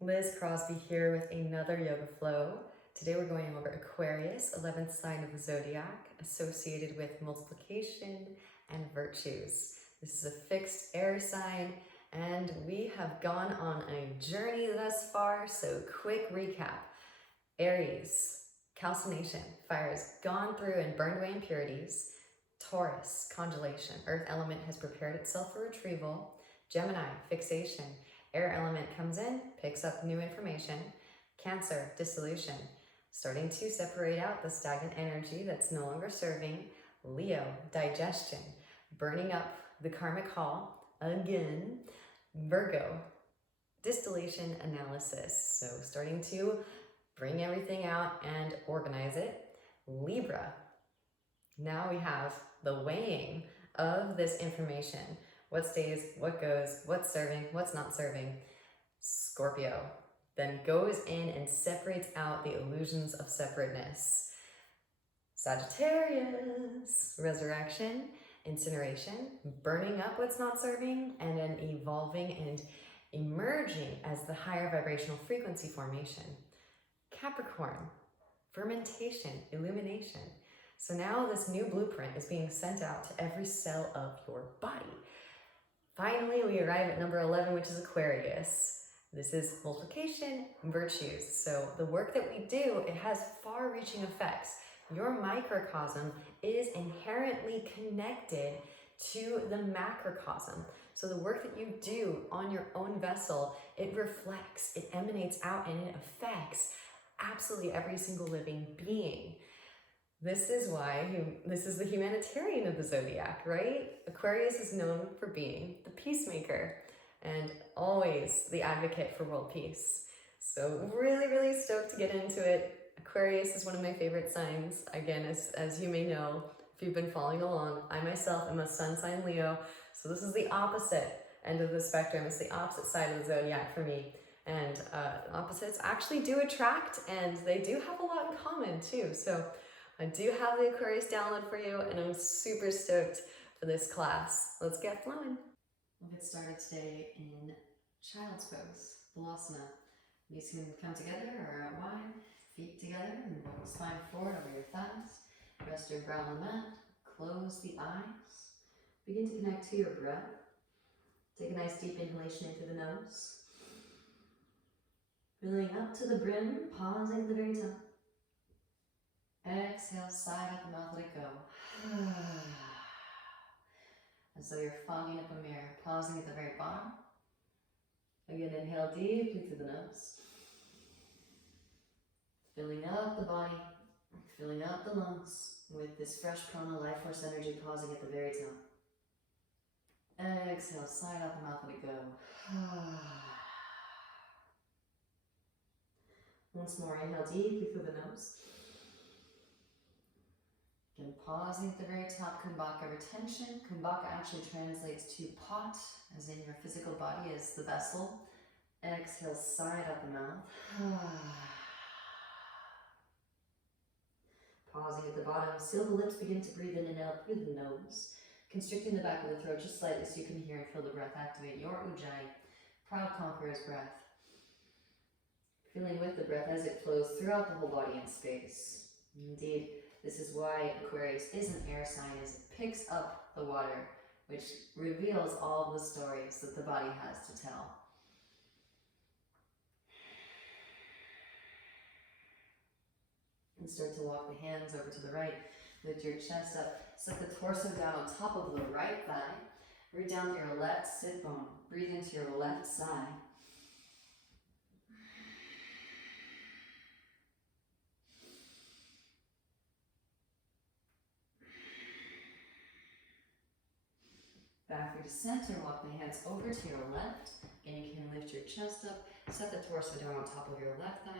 Liz Crosby here with another yoga flow. Today we're going over Aquarius, 11th sign of the zodiac, associated with multiplication and virtues. This is a fixed air sign, and we have gone on a journey thus far, so quick recap. Aries, calcination, fire has gone through and burned away impurities. Taurus, congelation, earth element has prepared itself for retrieval. Gemini, fixation, air element comes in, picks up new information. Cancer, dissolution, starting to separate out the stagnant energy that's no longer serving. Leo, digestion, burning up the karmic hall again. Virgo, distillation analysis, so starting to bring everything out and organize it. Libra, now we have the weighing of this information. What stays, what goes, what's serving, what's not serving. Scorpio then goes in and separates out the illusions of separateness. Sagittarius, resurrection, incineration, burning up what's not serving, and then evolving and emerging as the higher vibrational frequency formation. Capricorn, fermentation, illumination. So now this new blueprint is being sent out to every cell of your body. Finally, we arrive at number 11, which is Aquarius. This is multiplication, virtues. So the work that we do, it has far-reaching effects. Your microcosm is inherently connected to the macrocosm. So the work that you do on your own vessel, it reflects, it emanates out, and it affects absolutely every single living being. This is why this is the humanitarian of the zodiac, right? Aquarius is known for being the peacemaker and always the advocate for world peace. So really, really stoked to get into it. Aquarius is one of my favorite signs. Again, as you may know, if you've been following along, I myself am a sun sign Leo. So this is the opposite end of the spectrum. It's the opposite side of the zodiac for me. And opposites actually do attract, and they do have a lot in common too. So I do have the Aquarius download for you, and I'm super stoked for this class. Let's get flowing. We'll get started today in child's pose, balasana. Knees can come together or out wide, feet together, and roll the spine forward over your thighs. Rest your brow on the mat, close the eyes. Begin to connect to your breath. Take a nice deep inhalation into the nose. Filling up to the brim, pausing at the very top. Exhale, sigh out the mouth, let it go. As though you're fogging up a mirror, pausing at the very bottom. Again, inhale deeply through the nose. Filling up the body, filling up the lungs with this fresh prana, life force energy, pausing at the very top. Exhale, sigh out the mouth, let it go. Once more, inhale deeply through the nose. Again, pausing at the very top, kumbhaka retention. Kumbhaka actually translates to pot, as in your physical body is the vessel. Exhale, sigh out the mouth. Pausing at the bottom, seal the lips, begin to breathe in and out through the nose. Constricting the back of the throat just slightly so you can hear and feel the breath activate your ujjayi, proud conqueror's breath. Feeling with the breath as it flows throughout the whole body and space. Indeed, this is why Aquarius is an air sign, is it picks up the water, which reveals all the stories that the body has to tell. And start to walk the hands over to the right. Lift your chest up. Set the torso down on top of the right thigh. Root down to your left sit bone. Breathe into your left side. Back through to center, walk the hands over to your left. Again, you can lift your chest up, set the torso down on top of your left thigh,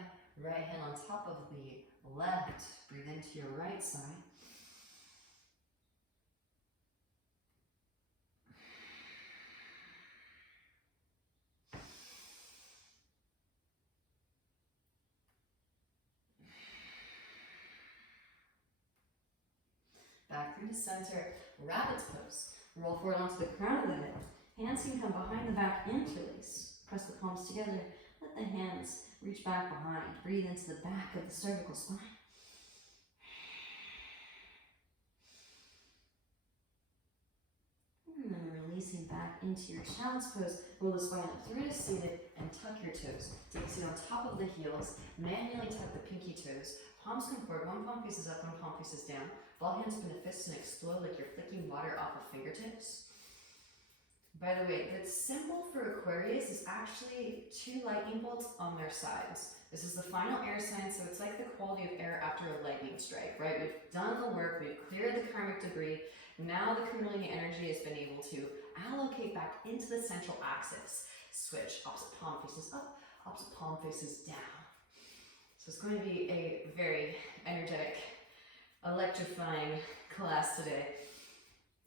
right hand on top of the left. Breathe into your right side. Back through to center, rabbit's pose. Roll forward onto the crown of the head. Hands can come behind the back, interlace. Press the palms together. Let the hands reach back behind. Breathe into the back of the cervical spine. And then releasing back into your child's pose. Roll the spine up through to seated and tuck your toes. Take a seat on top of the heels. Manually tuck the pinky toes. Palms come forward. One palm faces up, one palm faces down. Ball hands open to fists and explode like you're flicking water off of fingertips. By the way, the symbol for Aquarius is actually 2 lightning bolts on their sides. This is the final air sign, so it's like the quality of air after a lightning strike, right? We've done the work, we've cleared the karmic debris. Now the Kundalini energy has been able to allocate back into the central axis. Switch, opposite palm faces up, opposite palm faces down. So it's going to be a very energetic, electrifying class today.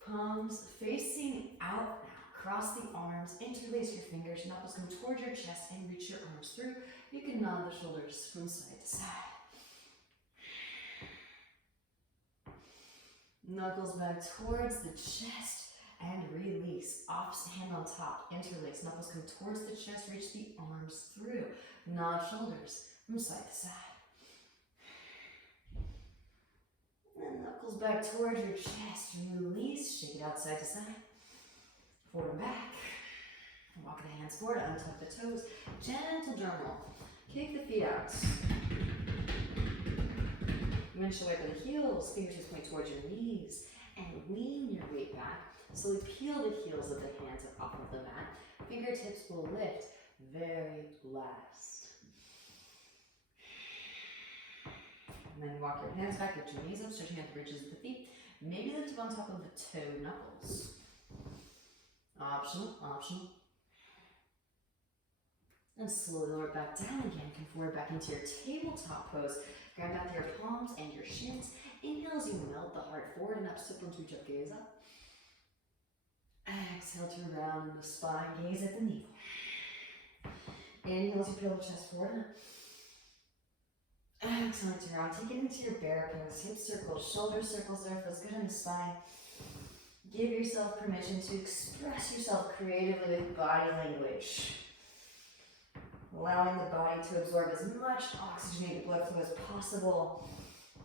Palms facing out now. Cross the arms, interlace your fingers, knuckles come towards your chest and reach your arms through. You can nod the shoulders from side to side. Knuckles back towards the chest and release. Opposite hand on top, interlace. Knuckles come towards the chest, reach the arms through. Nod shoulders from side to side. And knuckles back towards your chest, release, shake it out side to side. Forward and back. Walk the hands forward, untuck the toes. Gentle drum roll. Kick the feet out. Windshield wiper the heels, fingertips point towards your knees, and lean your weight back. Slowly peel the heels of the hands up off of the mat. Fingertips will lift very last. And then walk your hands back, lift your knees up, stretching out the ridges of the feet. Maybe lift up on top of the toe knuckles. Optional, optional. And slowly lower back down again. Come forward back into your tabletop pose. Grab out your palms and your shins. Inhale as you melt the heart forward and up. Step onto each up, gaze up. Exhale to round the spine, gaze at the navel. Inhale as you peel the chest forward and up. Exhale to round. Take it into your bear pose. Hip circles, shoulder circles there. Feels good on the spine. Give yourself permission to express yourself creatively with body language. Allowing the body to absorb as much oxygenated blood flow as possible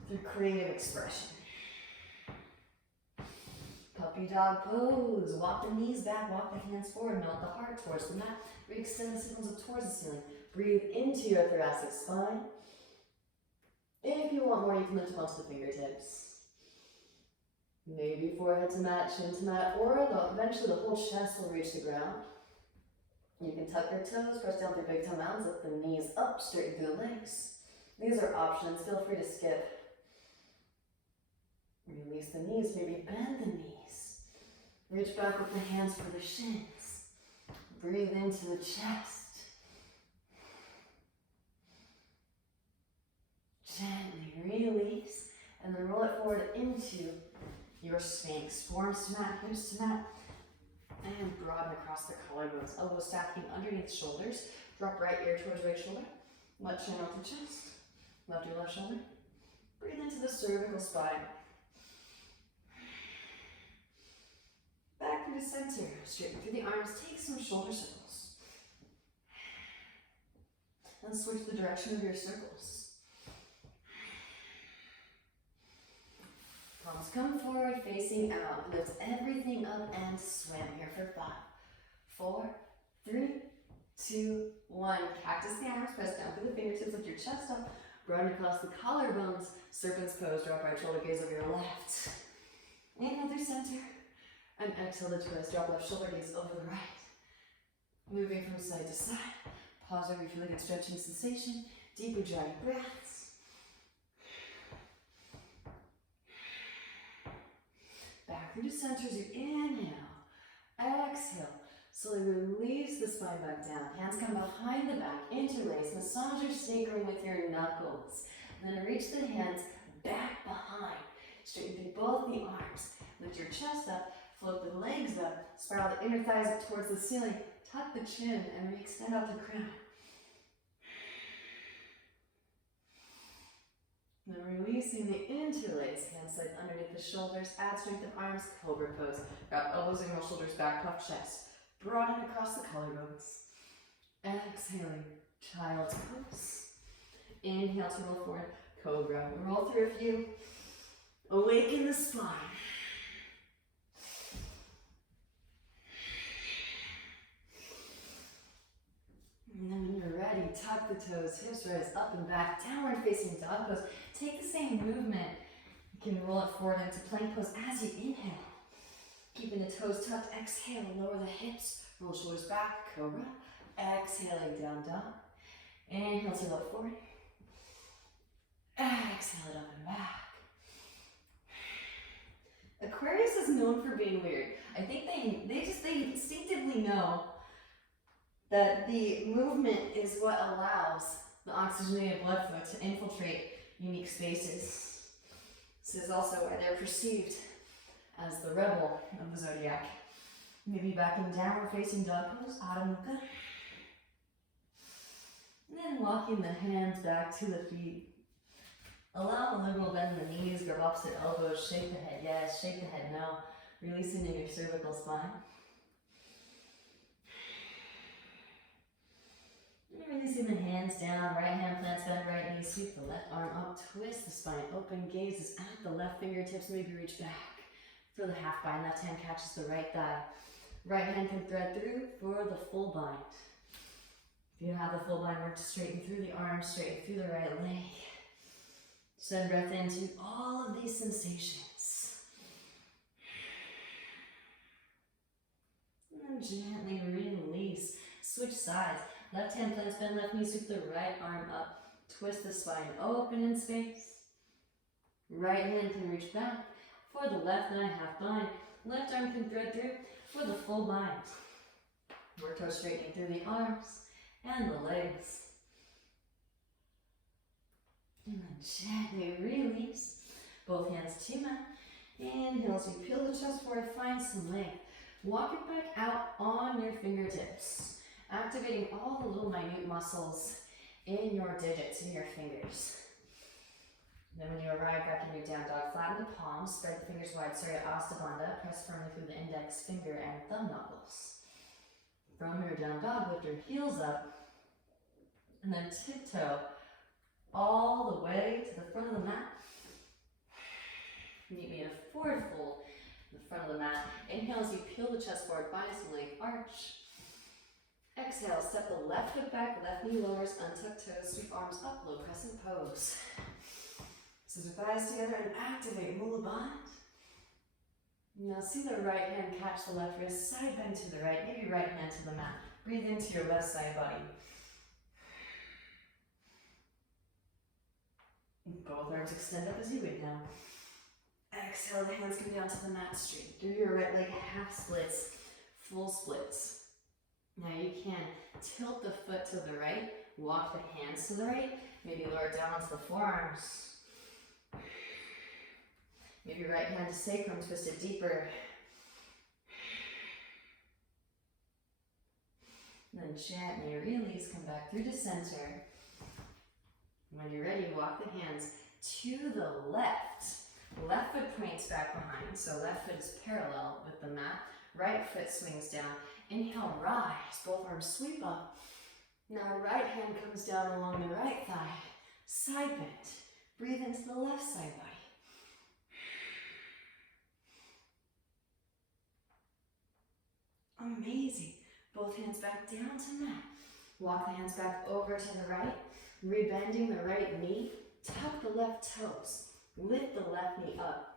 through creative expression. Puppy dog pose. Walk the knees back, walk the hands forward, melt the heart towards the mat. Re-extend the signals up towards the ceiling. Breathe into your thoracic spine. If you want more, you can lift them onto the fingertips. Maybe forehead to mat, chin to mat, or eventually the whole chest will reach the ground. You can tuck your toes, press down through big toe mountains, lift the knees up, straighten through the legs. These are options, feel free to skip. Release the knees, maybe bend the knees. Reach back with the hands for the shins. Breathe into the chest. Gently release, and then roll it forward into your Sphinx. Forearms to mat, hips to mat, and broaden across the collarbones. Elbows stacking underneath shoulders. Drop right ear towards right shoulder. Left chin off the chest. Left ear, left shoulder. Breathe into the cervical spine. Back through the center. Straighten through the arms. Take some shoulder circles. And switch the direction of your circles. Palms come forward, facing out. Lift everything up and swim here for 5, 4, 3, 2, 1. Cactus the arms, press down through the fingertips, lift your chest up, broaden across the collarbones, serpent's pose, drop right shoulder, gaze over your left. Inhale through center, and exhale to twist, drop left shoulder, gaze over the right. Moving from side to side, pause over if you feel like a stretching sensation, deeper drawing breaths. Back through the center as you inhale, exhale. Slowly release the spine back down. Hands come behind the back, interlace. Massage your sacrum with your knuckles. And then reach the hands back behind. Straighten through both the arms. Lift your chest up, float the legs up, spiral the inner thighs up towards the ceiling. Tuck the chin and re-extend out the crown. Then releasing the interlace, hands slide underneath the shoulders, add strength of arms, cobra pose. Wrap elbows and roll shoulders back, puff chest. Broaden across the collarbones. Exhaling, child's pose. Inhale to roll forward, cobra. Roll through a few. Awaken the spine. And then when you're ready, tuck the toes, hips rise up and back, downward facing dog pose. Take the same movement. You can roll it forward into plank pose as you inhale. Keeping the toes tucked, exhale, lower the hips, roll shoulders back, cobra. Exhaling down dog. Inhale to look forward. Exhale it up and back. Aquarius is known for being weird. I think they instinctively know that the movement is what allows the oxygenated blood flow to infiltrate unique spaces. This is also why they're perceived as the rebel of the zodiac. Maybe back in downward facing dog pose, Adho Mukha. And then walking the hands back to the feet. Allow a liberal bend in the knees, grab opposite elbows, shake the head, yes, shake the head, no. Releasing in your cervical spine. And releasing the hands down, right hand plants bend, right knee, sweep the left arm up, twist the spine, open gazes at the left fingertips, maybe reach back for the half bind. Left hand catches the right thigh. Right hand can thread through for the full bind. If you have the full bind, work to straighten through the arms, straighten through the right leg. Send breath into all of these sensations. And then gently release. Switch sides. Left hand plants bend, left knee, sweep the right arm up. Twist the spine, open in space. Right hand can reach back for the left thigh, half bind. Left arm can thread through for the full bind. Work toes straightening through the arms and the legs. And then gently release. Both hands to mat. Inhale as you peel the chest forward, find some length. Walk it back out on your fingertips. Activating all the little minute muscles in your digits, in your fingers. Then when you arrive back in your down dog, flatten the palms, spread the fingers wide, Surya Asta Bandha, press firmly through the index finger and thumb knuckles. From your down dog, lift your heels up, and then tiptoe all the way to the front of the mat. Meet me in a forward fold in the front of the mat. Inhale as you peel the chest forward, find some leg arch. Exhale, step the left foot back, left knee lowers, untuck toes, sweep arms up, low crescent pose. Scissor thighs together and activate Mula Bandha. Now see the right hand catch the left wrist, side bend to the right, maybe right hand to the mat. Breathe into your left side body. Both arms extend up as you inhale. Exhale, the hands come down to the mat straight. Do your right leg half splits, full splits. Now you can tilt the foot to the right, walk the hands to the right, maybe lower down onto the forearms. Maybe right hand to sacrum, twist it deeper. Then gently release, come back through to center. When you're ready, walk the hands to the left. Left foot points back behind, so left foot is parallel with the mat. Right foot swings down. Inhale, rise. Both arms sweep up. Now right hand comes down along the right thigh. Side bend. Breathe into the left side body. Amazing. Both hands back down to mat. Walk the hands back over to the right. Rebending the right knee. Tuck the left toes. Lift the left knee up.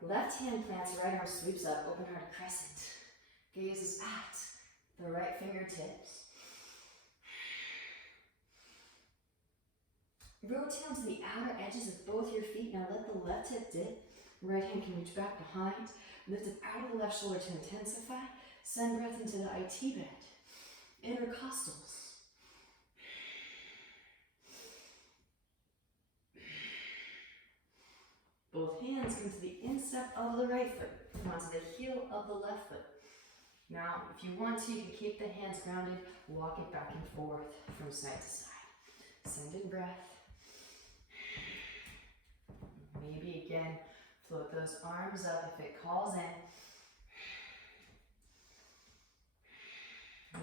Left hand plants, right arm sweeps up, open heart crescent. Gazes at the right fingertips. Rotate onto the outer edges of both your feet. Now let the left hip dip. Right hand can reach back behind. Lift it out of the left shoulder to intensify. Send breath into the IT bend. Intercostals. Both hands come to the instep of the right foot, come onto the heel of the left foot. Now, if you want to, you can keep the hands grounded, walk it back and forth from side to side. Send in breath. Maybe again, float those arms up if it calls in.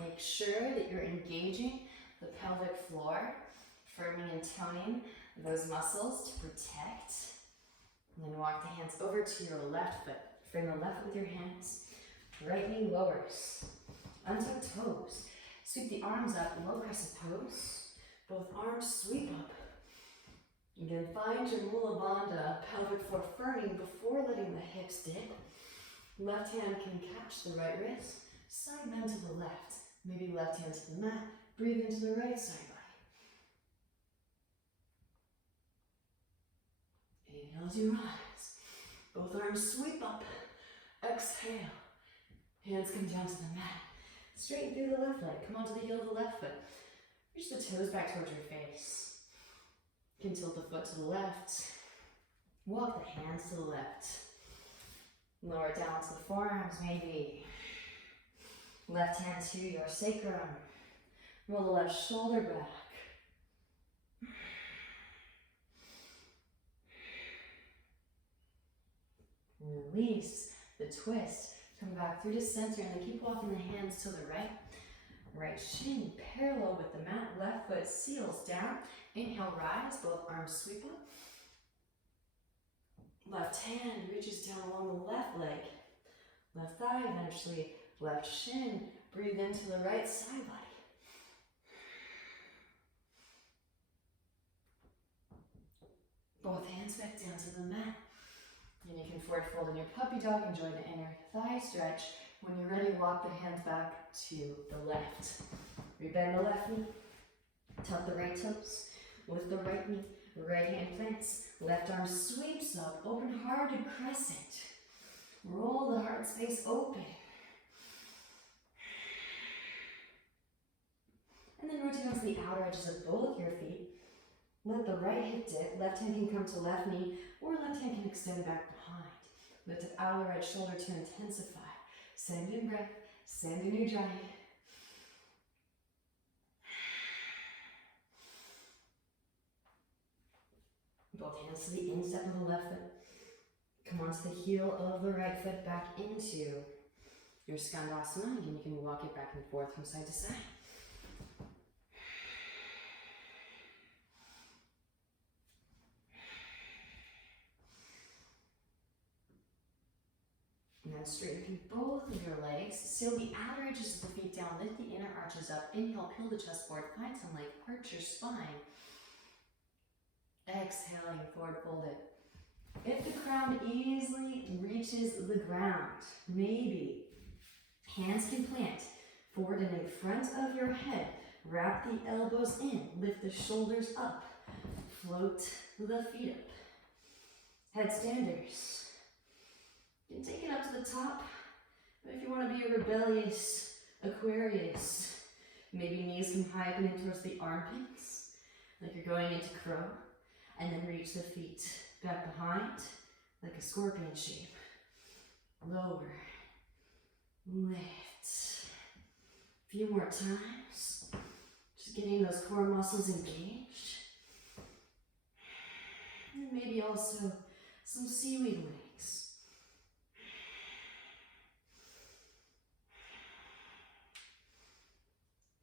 Make sure that you're engaging pelvic floor, firming and toning those muscles to protect. And then walk the hands over to your left foot. Frame the left with your hands. Right knee lowers. Untuck toes. Sweep the arms up, low crescent pose. Both arms sweep up. Again, find your Mula Bandha, pelvic floor firming before letting the hips dip. Left hand can catch the right wrist. Side bend to the left. Maybe left hand to the mat. Breathe into the right side body. Inhale as you rise. Both arms sweep up. Exhale. Hands come down to the mat. Straighten through the left leg. Come onto the heel of the left foot. Reach the toes back towards your face. You can tilt the foot to the left. Walk the hands to the left. Lower down to the forearms maybe. Left hand to your sacrum. Roll the left shoulder back. Release the twist. Come back through to center and then keep walking the hands to the right. Right shin parallel with the mat. Left foot seals down. Inhale, rise. Both arms sweep up. Left hand reaches down along the left leg. Left thigh eventually. Left shin. Breathe into the right side body. Both hands back down to the mat. And you can forward fold in your puppy dog. Enjoy the inner thigh stretch. When you're ready, walk the hands back to the left. Rebend the left knee. Tuck the right toes. Lift the right knee. Right hand plants. Left arm sweeps up. Open hearted crescent. Roll the heart space open. And then rotate onto the outer edges of both your feet. Let the right hip dip. Left hand can come to left knee, or left hand can extend back behind. Lift the outer right shoulder to intensify. Send in breath. Send in your giant. Both hands to the instep of the left foot. Come onto the heel of the right foot back into your skandasana. Again, you can walk it back and forth from side to side. And then straighten through both of your legs. Seal the outer edges of the feet down. Lift the inner arches up. Inhale, peel the chest forward. Find some length. Arch your spine. Exhaling, forward fold it. If the crown easily reaches the ground, maybe hands can plant forward and in front of your head. Wrap the elbows in. Lift the shoulders up. Float the feet up. Headstanders. You can take it up to the top, but if you want to be a rebellious Aquarius, maybe knees come high up and in towards the armpits, like you're going into crow, and then reach the feet back behind, like a scorpion shape. Lower, lift. A few more times, just getting those core muscles engaged. And maybe also some seaweed wings.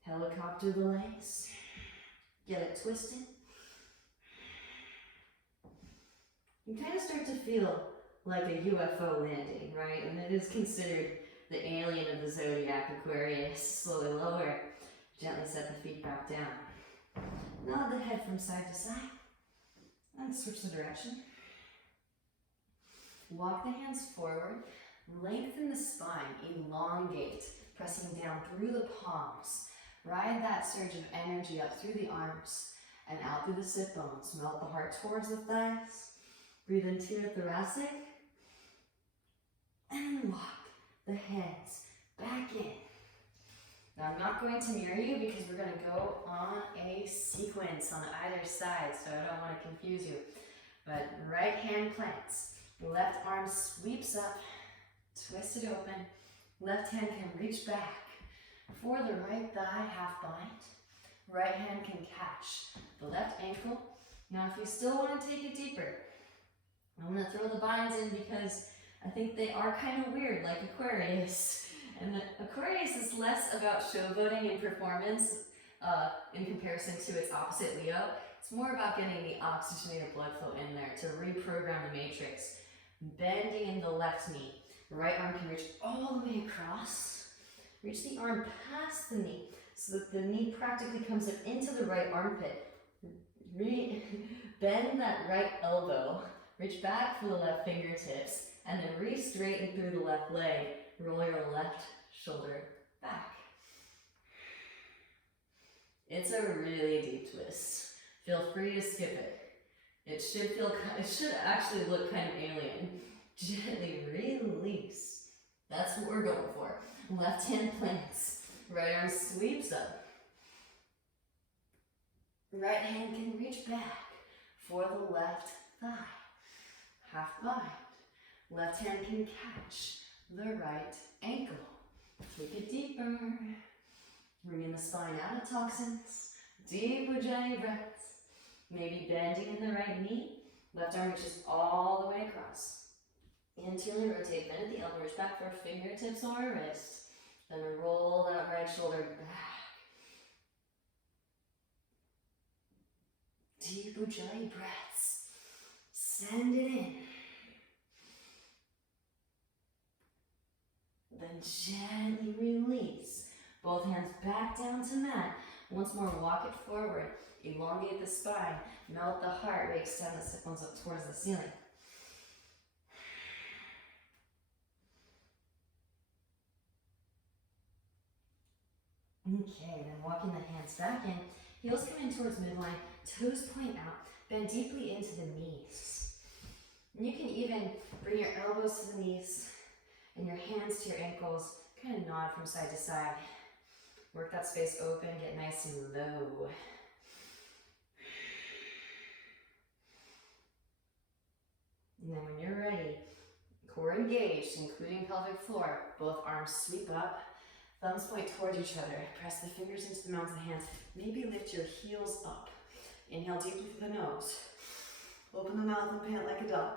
Helicopter the legs. Get it twisted. You kind of start to feel like a UFO landing, right? And it is considered the alien of the zodiac, Aquarius. Slowly lower. Gently set the feet back down. Nod the head from side to side. And switch the direction. Walk the hands forward. Lengthen the spine. Elongate. Pressing down through the palms. Ride that surge of energy up through the arms and out through the sit bones. Melt the heart towards the thighs. Breathe into your thoracic. And walk the hands back in. Now I'm not going to mirror you because we're going to go on a sequence on either side, so I don't want to confuse you. But right hand plants. Left arm sweeps up. Twist it open. Left hand can reach back. For the right thigh, half bind. Right hand can catch the left ankle. Now if you still want to take it deeper, I'm going to throw the binds in because I think they are kind of weird, like Aquarius. And Aquarius is less about showboating and performance in comparison to its opposite Leo. It's more about getting the oxygenated blood flow in there to reprogram the matrix. Bending in the left knee. Right arm can reach all the way across. Reach the arm past the knee so that the knee practically comes up into the right armpit. Bend that right elbow. Reach back for the left fingertips. And then re-straighten through the left leg. Roll your left shoulder back. It's a really deep twist. Feel free to skip it. It should actually look kind of alien. Gently release. That's what we're going for. Left hand plants. Right arm sweeps up. Right hand can reach back for the left thigh. Half bind. Left hand can catch the right ankle. Take it deeper. Bringing the spine out of toxins. Deep Ujjayi breaths. Maybe bending in the right knee. Left arm reaches all the way across. Internally rotate, bend at the elbow, reach back for fingertips or wrist. Then roll that right shoulder back. Deep Ujjayi breaths. Send it in. Then gently release. Both hands back down to mat. Once more, walk it forward. Elongate the spine. Melt the heart. Extend the sit bones up towards the ceiling. Okay, then walking the hands back in. Heels come in towards midline. Toes point out. Bend deeply into the knees. And you can even bring your elbows to the knees and your hands to your ankles. Kind of nod from side to side. Work that space open, get nice and low. And then when you're ready, core engaged, including pelvic floor. Both arms sweep up, thumbs point towards each other. Press the fingers into the mounds of the hands. Maybe lift your heels up. Inhale deeply through the nose. Open the mouth and pant like a dog.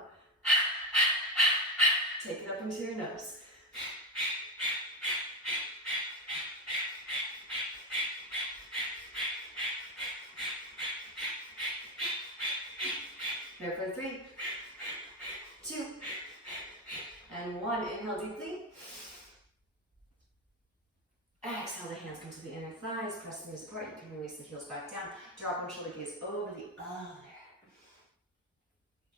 Take it up into your nose. Here for 3, 2, and 1. Inhale deeply. Exhale, the hands come to the inner thighs. Press the knees apart. You can release the heels back down. Drop one shoulder gaze over the other.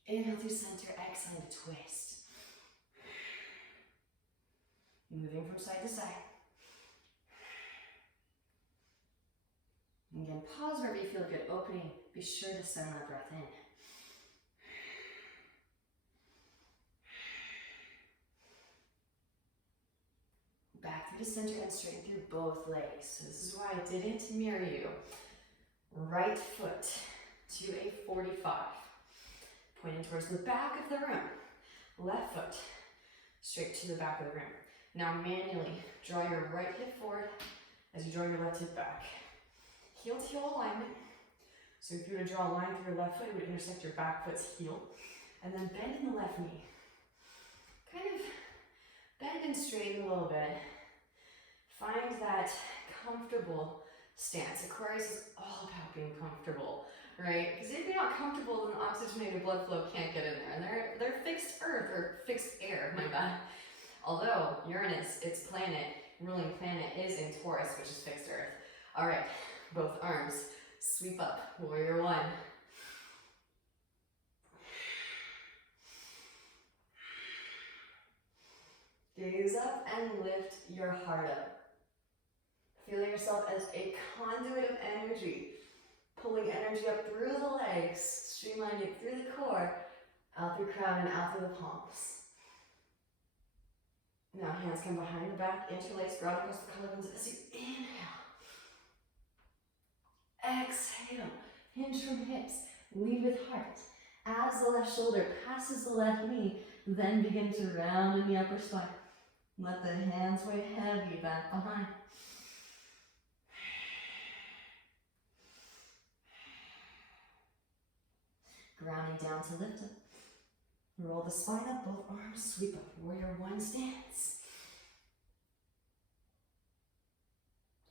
Inhale through center. Exhale to twist. Moving from side to side. And again, pause wherever you feel a good opening. Be sure to send that breath in. Back through the center and straighten through both legs. So this is why I didn't mirror you. Right foot to a 45. Pointing towards the back of the room. Left foot straight to the back of the room. Now manually draw your right hip forward as you draw your left hip back. Heel to heel alignment. So if you were to draw a line through your left foot, it would intersect your back foot's heel. And then bend in the left knee. Kind of bend and straighten a little bit. Find that comfortable stance. Aquarius is all about being comfortable, right? Because if you're not comfortable, then the oxygenated blood flow can't get in there. And they're fixed earth, or fixed air, my bad. Although Uranus, its planet, ruling planet, is in Taurus, which is fixed earth. All right, both arms sweep up, warrior 1. Gaze up and lift your heart up. Feel yourself as a conduit of energy, pulling energy up through the legs, streamlining it through the core, out through crown and out through the palms. Now hands come behind the back, interlace, ground across the collarbones as you inhale. Exhale, hinge from hips, lead with heart. As the left shoulder passes the left knee, then begin to round in the upper spine. Let the hands weigh heavy back behind. Grounding down to lift up. Roll the spine up, both arms sweep up. Warrior 1 stance.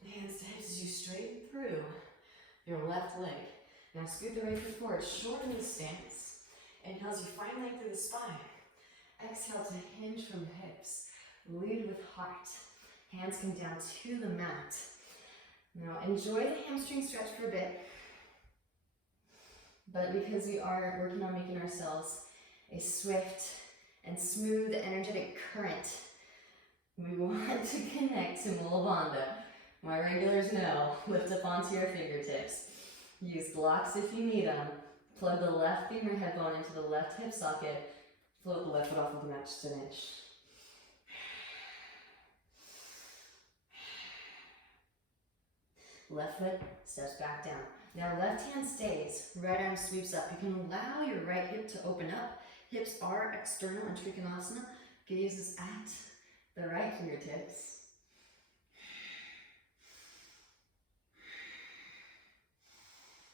Hands to hips as you straighten through. your left leg. Now scoot the right foot forward, shorten the stance. Inhale as you find length through the spine. Exhale to hinge from hips. Lead with heart. Hands come down to the mat. Now enjoy the hamstring stretch for a bit. But because we are working on making ourselves a swift and smooth energetic current, we want to connect to Mula Bandha. My regulars know, lift up onto your fingertips. Use blocks if you need them. Plug the left femur head bone into the left hip socket. Float the left foot off of the mat just an inch. Left foot steps back down. Now left hand stays, right arm sweeps up. You can allow your right hip to open up. Hips are external in Trikonasana. Gaze is at the right fingertips.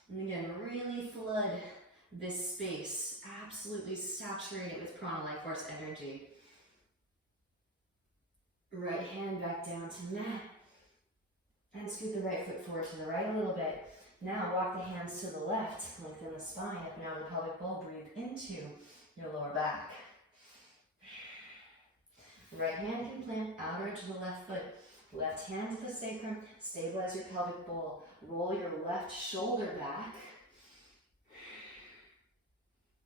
And again, really flood this space. Absolutely saturate it with prana, life force energy. Right hand back down to mat. And scoot the right foot forward to the right a little bit. Now walk the hands to the left, lengthen the spine up and out of the pelvic bowl. Breathe into your lower back. Right hand can plant outer edge of the left foot. Left hand to the sacrum. Stabilize your pelvic bowl. Roll your left shoulder back.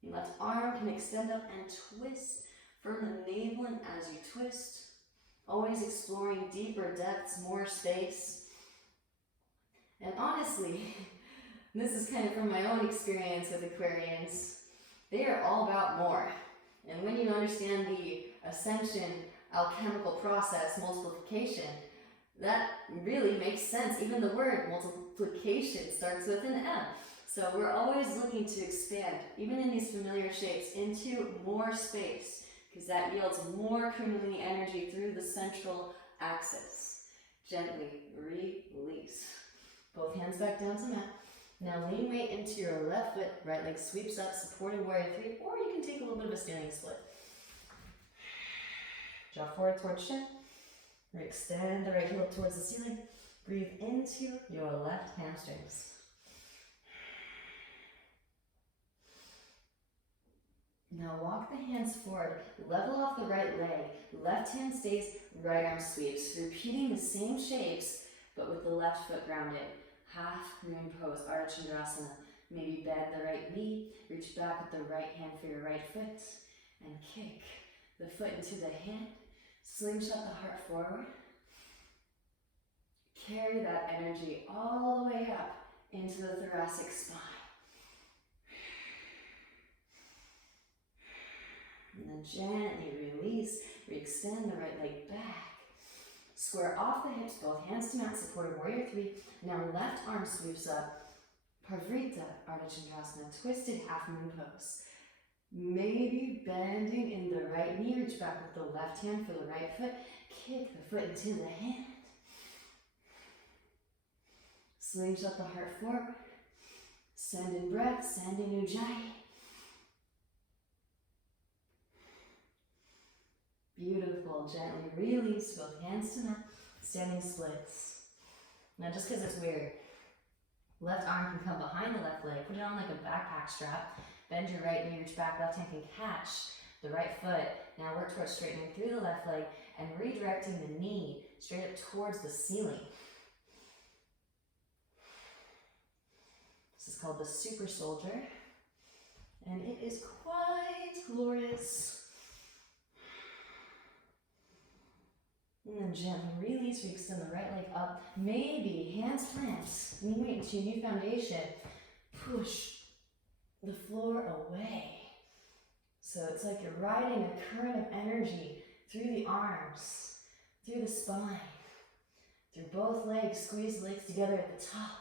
Your left arm can extend up and twist from the navel in as you twist. Always exploring deeper depths, more space. And honestly, this is kind of from my own experience with Aquarians, they are all about more. And when you understand the ascension alchemical process, multiplication, that really makes sense. Even the word multiplication starts with an M. So we're always looking to expand, even in these familiar shapes, into more space, because that yields more Kundalini energy through the central axis. Gently release. Both hands back down to mat. Now lean weight into your left foot, right leg sweeps up, supported warrior three, or you can take a little bit of a standing split. Draw forward towards shin. Extend the right heel up towards the ceiling. Breathe into your left hamstrings. Now walk the hands forward, level off the right leg. Left hand stays, right arm sweeps. Repeating the same shapes, but with the left foot grounded. Half moon pose, Ardha Chandrasana. Maybe bend the right knee, reach back with the right hand for your right foot, and kick the foot into the hand. Slingshot the heart forward. Carry that energy all the way up into the thoracic spine. And then gently release, re-extend the right leg back. Square off the hips, both hands to mat, supported warrior three. Now left arm sweeps up, Parvrita, Ardha Chandrasana, twisted half moon pose. Maybe bending in the right knee, reach back with the left hand for the right foot, kick the foot into the hand. Slingshot the heart forward, send in breath, send in ujjayi. Beautiful, gently release, both hands to mat, standing splits. Now just because it's weird, left arm can come behind the left leg, put it on like a backpack strap, bend your right knee, reach back, left hand can catch the right foot. Now work towards straightening through the left leg and redirecting the knee straight up towards the ceiling. This is called the super soldier, and it is quite glorious. And then gently release, we extend the right leg up. Maybe hands plant, knee weight into your new foundation. Push the floor away. So it's like you're riding a current of energy through the arms, through the spine, through both legs. Squeeze the legs together at the top.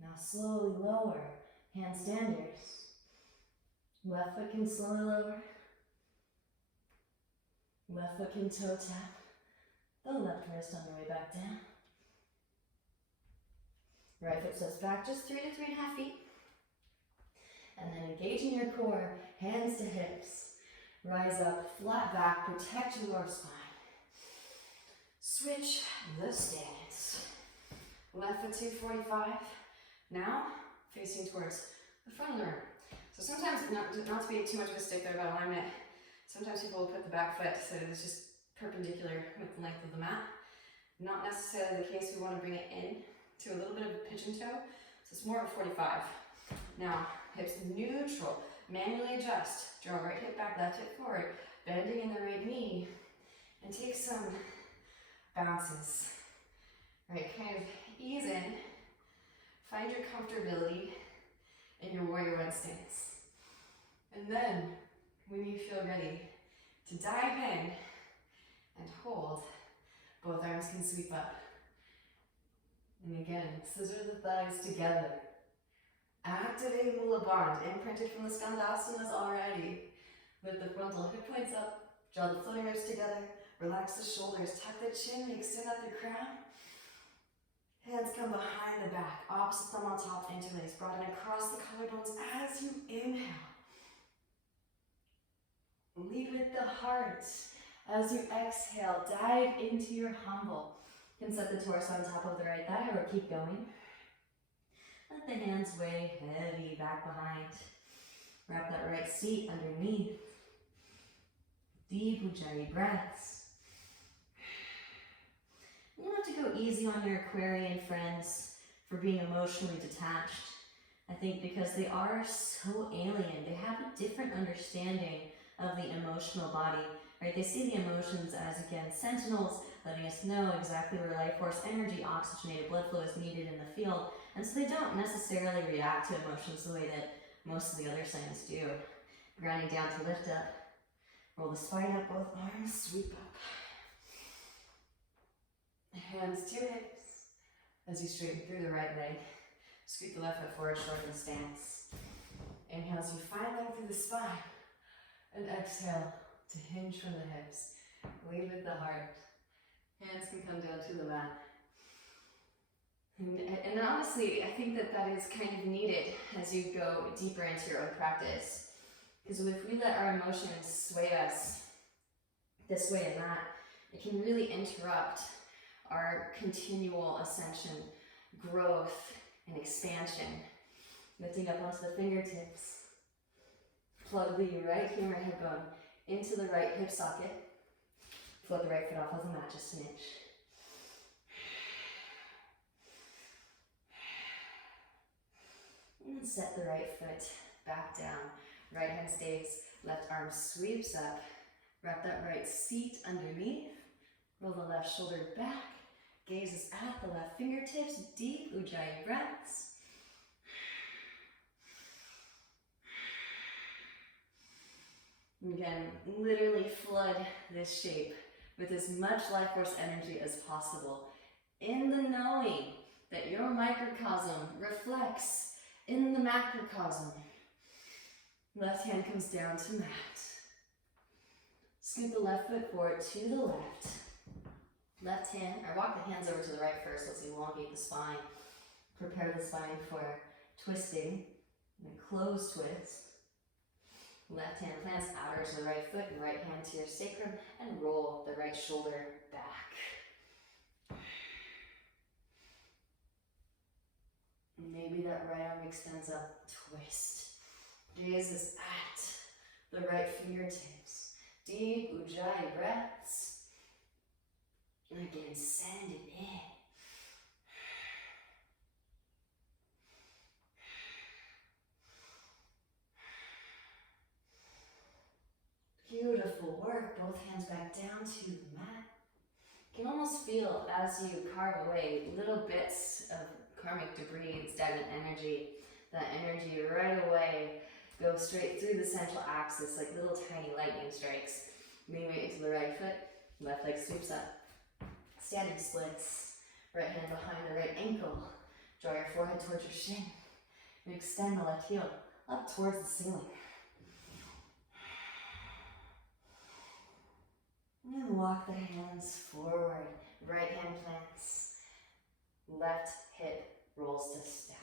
Now slowly lower, handstanders. Left foot can slowly lower. Left foot can toe tap. The left wrist on the way back down. Right foot steps back just 3 to 3.5 feet. And then engaging your core, hands to hips. Rise up, flat back, protect your lower spine. Switch the stance. Left foot 245. Now, facing towards the front of the room. So sometimes, not to be too much of a stickler about alignment, sometimes people will put the back foot so that it's just perpendicular with the length of the mat. Not necessarily the case. We want to bring it in to a little bit of a pigeon toe. So it's more of a 45. Now, hips neutral. Manually adjust. Draw right hip back, left hip forward. Bending in the right knee. And take some bounces. Right, kind of ease in. Find your comfortability in your warrior one stance. And then, when you feel ready to dive in and hold, both arms can sweep up. And again, scissor the thighs together. Activate Mula Band, imprinted from the Skandhasanas already. Lift the frontal hip points up, draw the floating ribs together, relax the shoulders, tuck the chin, extend out the crown. Hands come behind the back, opposite thumb on top, interlace, broaden across the collarbones as you inhale. Lead with the heart. As you exhale, dive into your humble. You can set the torso on top of the right thigh or keep going. Let the hands weigh heavy back behind. Wrap that right seat underneath. Deep Ujjayi breaths. You don't have to go easy on your Aquarian friends for being emotionally detached. I think because they are so alien, they have a different understanding of the emotional body, right? They see the emotions as, again, sentinels, letting us know exactly where life force energy, oxygenated blood flow is needed in the field. And so they don't necessarily react to emotions the way that most of the other signs do. Grounding down to lift up. Roll the spine up, both arms, sweep up. Hands to hips. As you straighten through the right leg, scoot the left foot forward, shorten stance. Inhale as you find length through the spine. And exhale to hinge from the hips. Lead with the heart. Hands can come down to the mat. And honestly, I think that is kind of needed as you go deeper into your own practice. Because if we let our emotions sway us this way and that, it can really interrupt our continual ascension, growth, and expansion. Lifting up onto the fingertips. Plug the right femur hip bone into the right hip socket. Float the right foot off of the mat just an inch. And set the right foot back down. Right hand stays, left arm sweeps up. Wrap that right seat underneath. Roll the left shoulder back. Gazes at the left fingertips. Deep Ujjayi breaths. Again, literally flood this shape with as much life force energy as possible, in the knowing that your microcosm reflects in the macrocosm. Left hand comes down to mat. Scoot the left foot forward to the left. Left hand, or walk the hands over to the right first. Let's elongate the spine. Prepare the spine for twisting, and then close twist. Left hand plants outer to the right foot and right hand to your sacrum, and roll the right shoulder back. Maybe that right arm extends up, twist. Gazes at the right fingertips. Deep Ujjayi breaths. And again, send it in. Beautiful work. Both hands back down to the mat. You can almost feel as you carve away little bits of karmic debris and stagnant energy. That energy right away goes straight through the central axis like little tiny lightning strikes. Lean weight into the right foot. Left leg sweeps up. Standing splits. Right hand behind the right ankle. Draw your forehead towards your shin. And extend the left heel up towards the ceiling. And then walk the hands forward. Right hand plants. Left hip rolls to stack.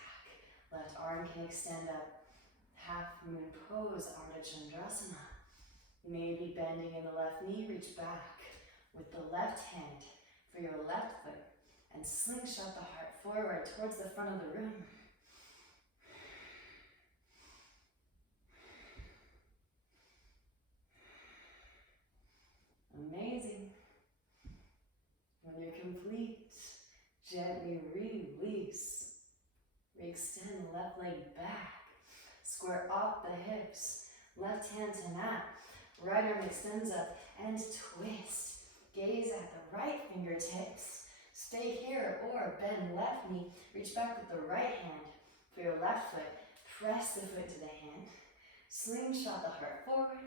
Left arm can extend up. Half moon pose, Ardha Chandrasana. Maybe bending in the left knee, reach back. With the left hand, for your left foot and slingshot the heart forward towards the front of the room. Amazing. When you're complete, gently release. Re-extend the left leg back. Square off the hips. Left hand to mat. Right arm extends up and twist. Gaze at the right fingertips. Stay here or bend left knee. Reach back with the right hand for your left foot. Press the foot to the hand. Slingshot the heart forward.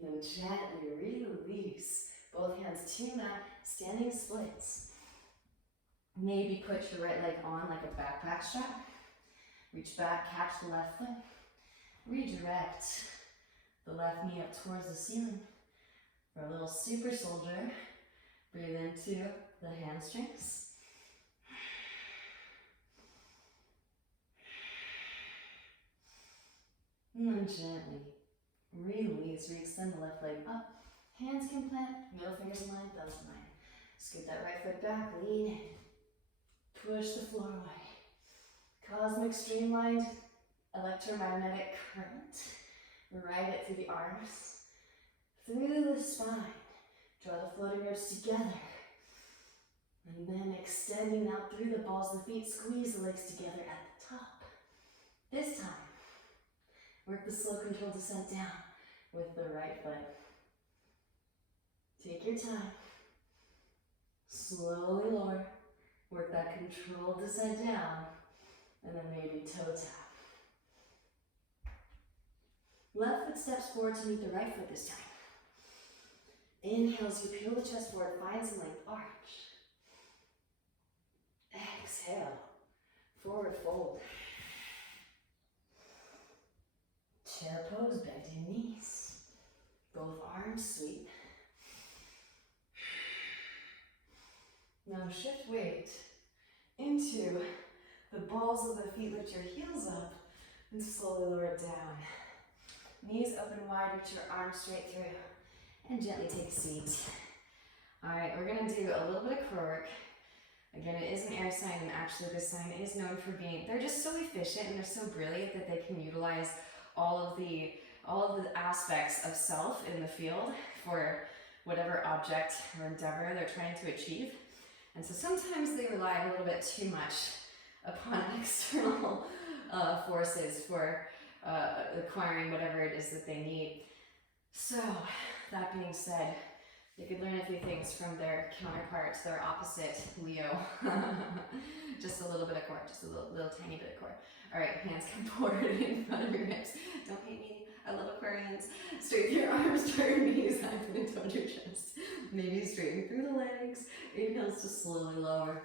Then gently release. Both hands to mat, standing splits. Maybe put your right leg on like a backpack strap. Reach back, catch the left foot. Redirect the left knee up towards the ceiling. For a little super soldier, breathe into the hamstrings. And then gently release, re-extend the left leg up. Hands can plant, middle fingers in line, thumbs in line. Scoot that right foot back, lean in. Push the floor away. Cosmic streamlined electromagnetic current. Ride it through the arms, through the spine. Draw the floating ribs together. And then extending out through the balls of the feet, squeeze the legs together at the top. This time, work the slow controlled descent down with the right foot. Take your time. Slowly lower. Work that controlled descent down. And then maybe toe tap. Left foot steps forward to meet the right foot this time. Inhale as you peel the chest forward, find some length, arch. Exhale, forward fold. Chair pose, bending knees. Both arms sweep. Now shift weight into the balls of the feet. Lift your heels up and slowly lower it down. Knees open wide, reach your arms straight through. And gently take a seat. All right, we're gonna do a little bit of crow work. Again, it is an air sign, and actually this sign is known for being, they're just so efficient and they're so brilliant that they can utilize all of the aspects of self in the field for whatever object or endeavor they're trying to achieve. And so sometimes they rely a little bit too much upon external forces for acquiring whatever it is that they need. So, that being said, they could learn a few things from their counterparts, their opposite, Leo. Just a little bit of core, just a little tiny bit of core. All right, hands come forward in front of your hips. Don't hate me, I love Aquarians. Straighten your arms, turn your knees, high and toward your chest. Maybe straighten through the legs. Inhales to slowly lower.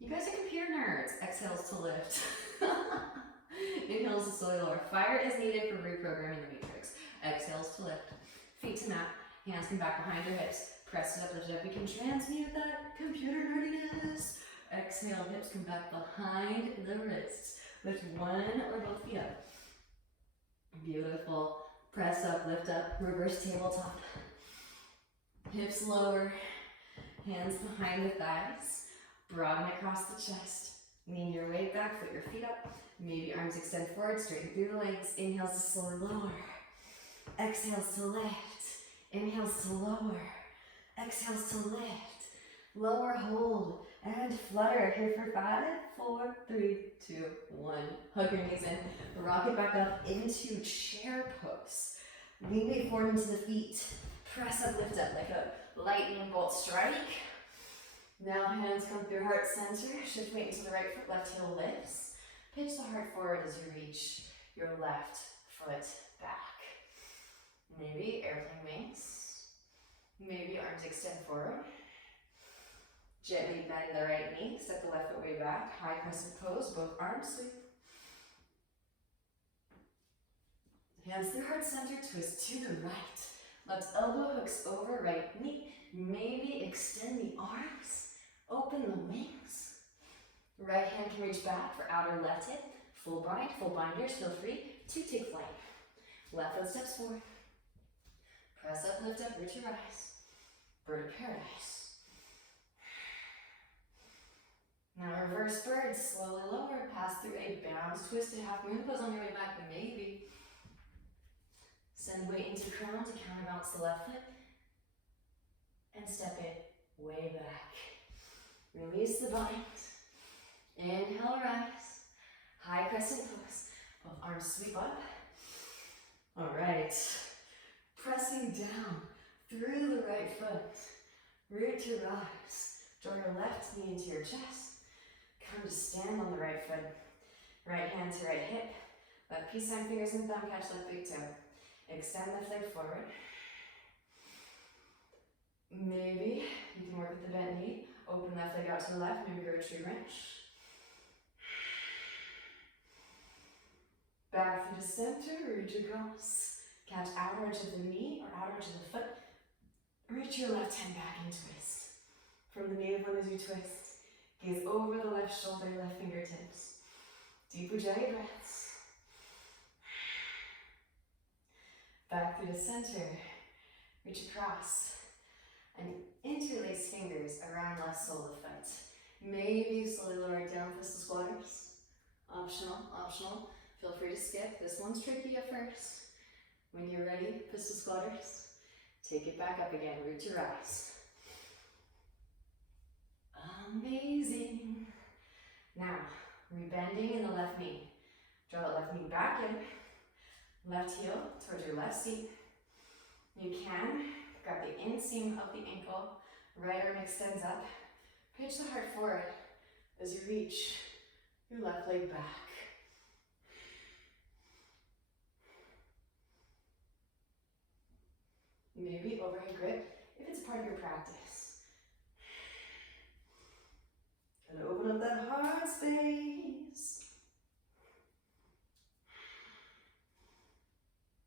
You guys are computer nerds. Exhales to lift. Inhales to slowly lower. Fire is needed for reprogramming the matrix. Exhales to lift. Feet to mat. Hands come back behind your hips. Press it up, lift it up. You can transmute that computer nerdiness. Exhale, hips come back behind the wrists. Lift one or both feet up. Beautiful. Press up, lift up, reverse tabletop. Hips lower. Hands behind the thighs. Broaden across the chest. Lean your weight back, foot your feet up. Maybe arms extend forward, straighten through the legs. Inhales to slowly lower. Exhales to lift. Inhales to lower. Exhales to lift. Lower, hold, and flutter. Here for 5, 4, 3, 2, 1. Hug your knees in. Rock it back up into chair pose. Lean weight forward into the feet. Press up, lift up like a lightning bolt strike. Now hands come through heart center. Shift weight into the right foot, left heel lifts. Pitch the heart forward as you reach your left foot back. Maybe airplane wings. Maybe arms extend forward. Gently bend the right knee, step the left foot way back. High crescent pose, both arms sweep. Hands through heart center, twist to the right. Left elbow hooks over right knee. Maybe extend the arms, open the wings. Right hand can reach back for outer left hip. Full bind, full binders, feel free. to take flight. Left foot steps forward. Press up, lift up, reach your rise. Bird of paradise. Now reverse bird, slowly lower, pass through a bound, twisted half moon pose on your way back, maybe. Send weight into crown to counterbalance the left foot. And step it way back. Release the bind. Inhale, rise. High crescent pose. Both arms sweep up. All right. Pressing down through the right foot. Root to rise. Draw your left knee into your chest. Come to stand on the right foot. Right hand to right hip. Left peace sign fingers and thumb catch left big toe. Extend left leg forward. Maybe you can work with the bent knee. Open left leg out to the left. Maybe go tree wrench. Back through the center, reach across. Catch outer edge of the knee or outer edge of the foot. Reach your left hand back and twist. From the native one as you twist, gaze over the left shoulder, left fingertips. Deep Ujjayi breaths. Back through the center, reach across. And interlace fingers around left sole of the foot. Maybe slowly lower it down, pistol squatters. Optional, optional. Feel free to skip. This one's tricky at first. When you're ready, pistol squatters. Take it back up again, root to rise. Amazing. Now, rebending in the left knee. Draw the left knee back in. Left heel towards your left seat. You can grab the inseam of the ankle. Right arm extends up. Pitch the heart forward as you reach your left leg back. Maybe overhead grip if it's part of your practice. And open up that heart space.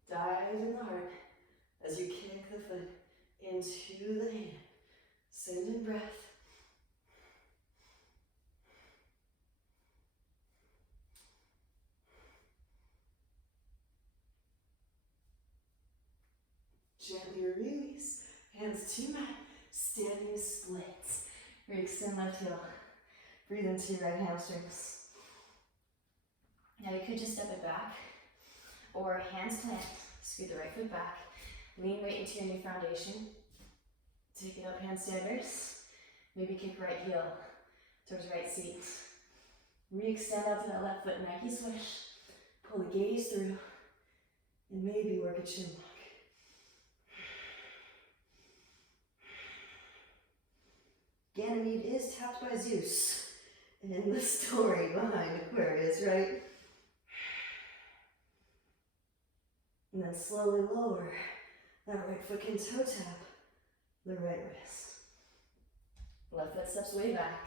Dive in the heart as you kick the foot into the hand. Send in breath. Gently release, hands to mat, standing splits. Re-extend left heel. Breathe into your right hamstrings. Now you could just step it back, or hands plant, scoot the right foot back, lean weight into your new foundation. Take it up, handstanders. Maybe kick right heel towards right seat. Re-extend out to that left foot, Nike swish. Pull the gaze through, and maybe work a chin lock. Ganymede is tapped by Zeus in the story behind Aquarius, right? And then slowly lower that right foot can toe tap the right wrist. Left foot steps way back.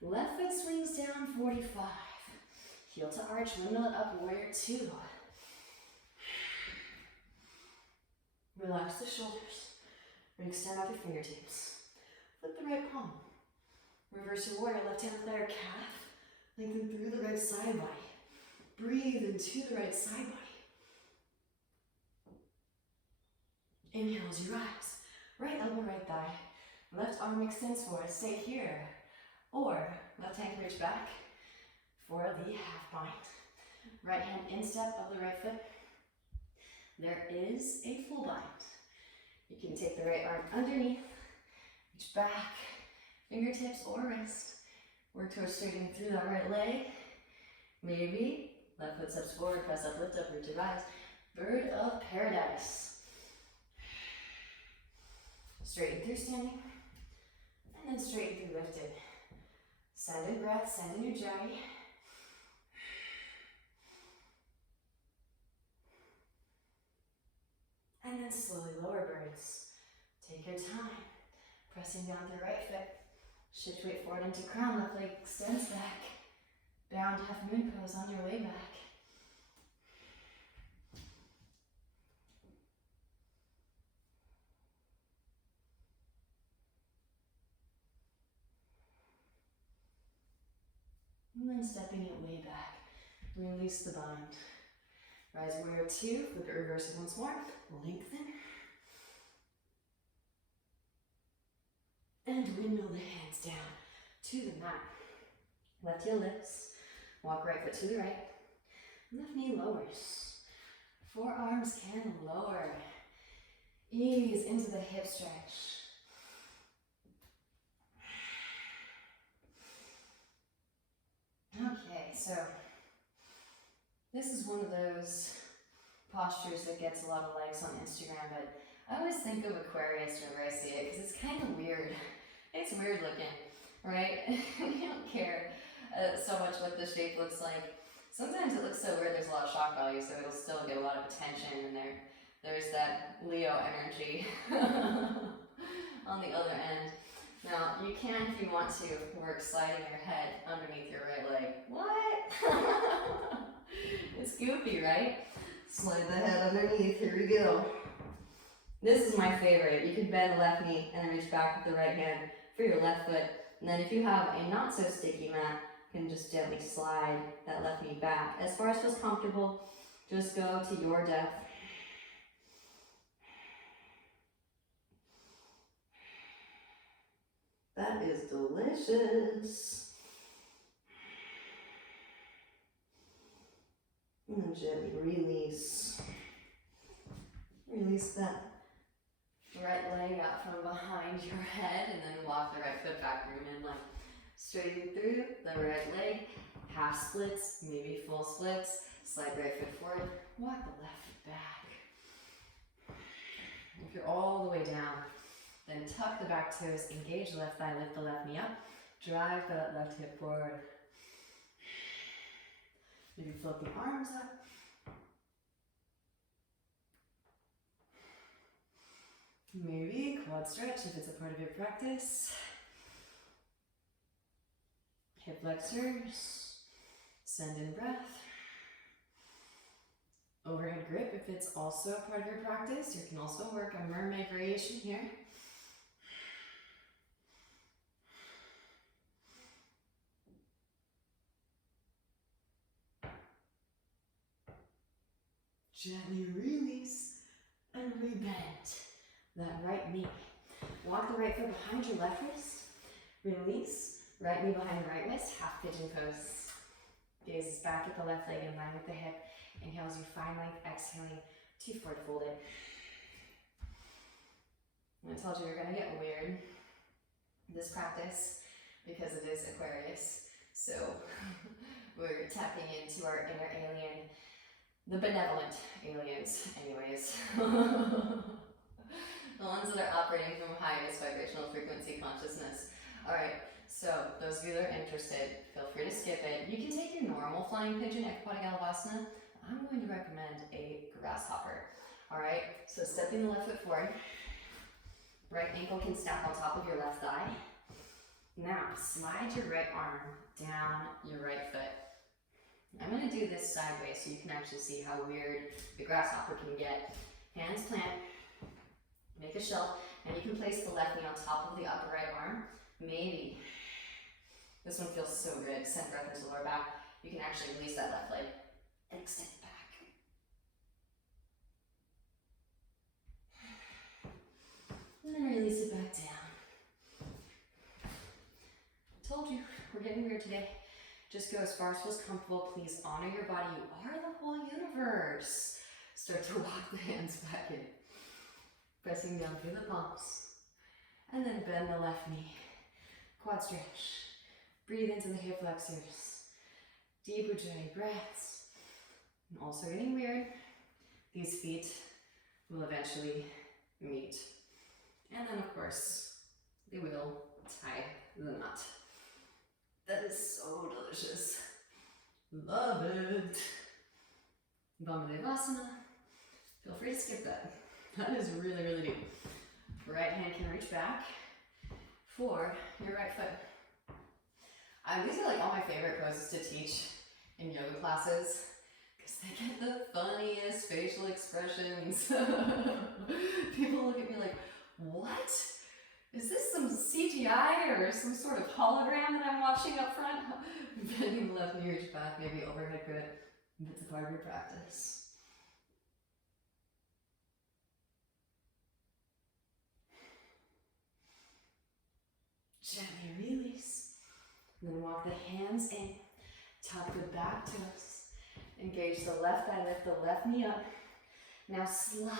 Left foot swings down 45. Heel to arch, windmill it up, warrior two. Relax the shoulders. Extend out your fingertips. Flip the right palm. Reverse your warrior, left hand under calf. Lengthen through the right side body. Breathe into the right side body. Inhale as you rise. Right elbow, right thigh. Left arm extends forward. Stay here. Or left hand can reach back for the half bind. Right hand instep of the right foot. There is a full bind. You can take the right arm underneath. Reach back, fingertips or wrist. Work towards straightening through that right leg. Maybe left foot steps forward, press up, lift up, root to rise. Bird of paradise. Straighten through standing, and then straighten through lifted. Send in breath, send in Ujjayi. And then slowly lower birds. Take your time. Pressing down the right foot. Shift weight forward into crown, left leg extends back. Bound half moon pose on your way back. And then stepping it way back. Release the bind. Rise warrior two, flip it, reverse it once more, lengthen. And windmill the hands down to the mat. Left heel lifts, walk right foot to the right, left knee lowers. Forearms can lower. Ease into the hip stretch. Okay, so this is one of those postures that gets a lot of likes on Instagram, but I always think of Aquarius whenever I see it because it's kind of weird. It's weird looking, right? We don't care so much what the shape looks like. Sometimes it looks so weird there's a lot of shock value, so it'll still get a lot of attention, and there's that Leo energy on the other end. Now, you can, if you want to, work sliding your head underneath your right leg. What? It's goofy, right? Slide the head underneath, here we go. This is my favorite. You can bend the left knee and then reach back with the right hand for your left foot. And then if you have a not so sticky mat, you can just gently slide that left knee back. As far as feels comfortable, just go to your depth. That is delicious. And then gently release. Release that right leg out from behind your head, and then walk the right foot back through midline. Straighten through the right leg, half splits, maybe full splits. Slide right foot forward, walk the left foot back. If you're all the way down, then tuck the back toes, engage the left thigh, lift the left knee up, drive the left hip forward. Maybe float the arms up. Maybe quad stretch if it's a part of your practice. Hip flexors, send in breath. Overhead grip if it's also a part of your practice. You can also work a mermaid variation here. Gently release and rebend that right knee. Walk the right foot behind your left wrist. Release, right knee behind the right wrist, half pigeon pose. Gaze back at the left leg in line with the hip. Inhale as you find length, exhaling to forward folded. I told you we're gonna get weird this practice because it is Aquarius. So we're tapping into our inner alien. The benevolent aliens, anyways. The ones that are operating from highest vibrational frequency consciousness. Alright, so those of you that are interested, feel free to skip it. You can take your normal flying pigeon at Ekpadagalavasana. I'm going to recommend a grasshopper. Alright, so stepping the left foot forward. Right ankle can snap on top of your left thigh. Now, slide your right arm down your right foot. I'm going to do this sideways so you can actually see how weird the grasshopper can get. Hands plant, make a shelf, and you can place the left knee on top of the upper right arm. Maybe. This one feels so good. Send breath into the lower back. You can actually release that left leg and extend it back. And then release it back down. Told you, we're getting weird today. Just go as far as feels comfortable. Please honor your body. You are the whole universe. Start to walk the hands back in. Pressing down through the palms. And then bend the left knee. Quad stretch. Breathe into the hip flexors. Deep ujjayi breaths. And also getting weird. These feet will eventually meet. And then of course, they will tie the knot. That is so delicious. Love it. Vamadevasana. Feel free to skip that. That is really, really deep. Right hand can reach back for your right foot. These are like all my favorite poses to teach in yoga classes because they get the funniest facial expressions. People look at me like, what? Is this some CGI or some sort of hologram that I'm watching up front? Bending the left knee, reach back, maybe overhead grip. If it's a part of your practice. Tuck the back toes. Engage the left thigh, lift the left knee up. Now slide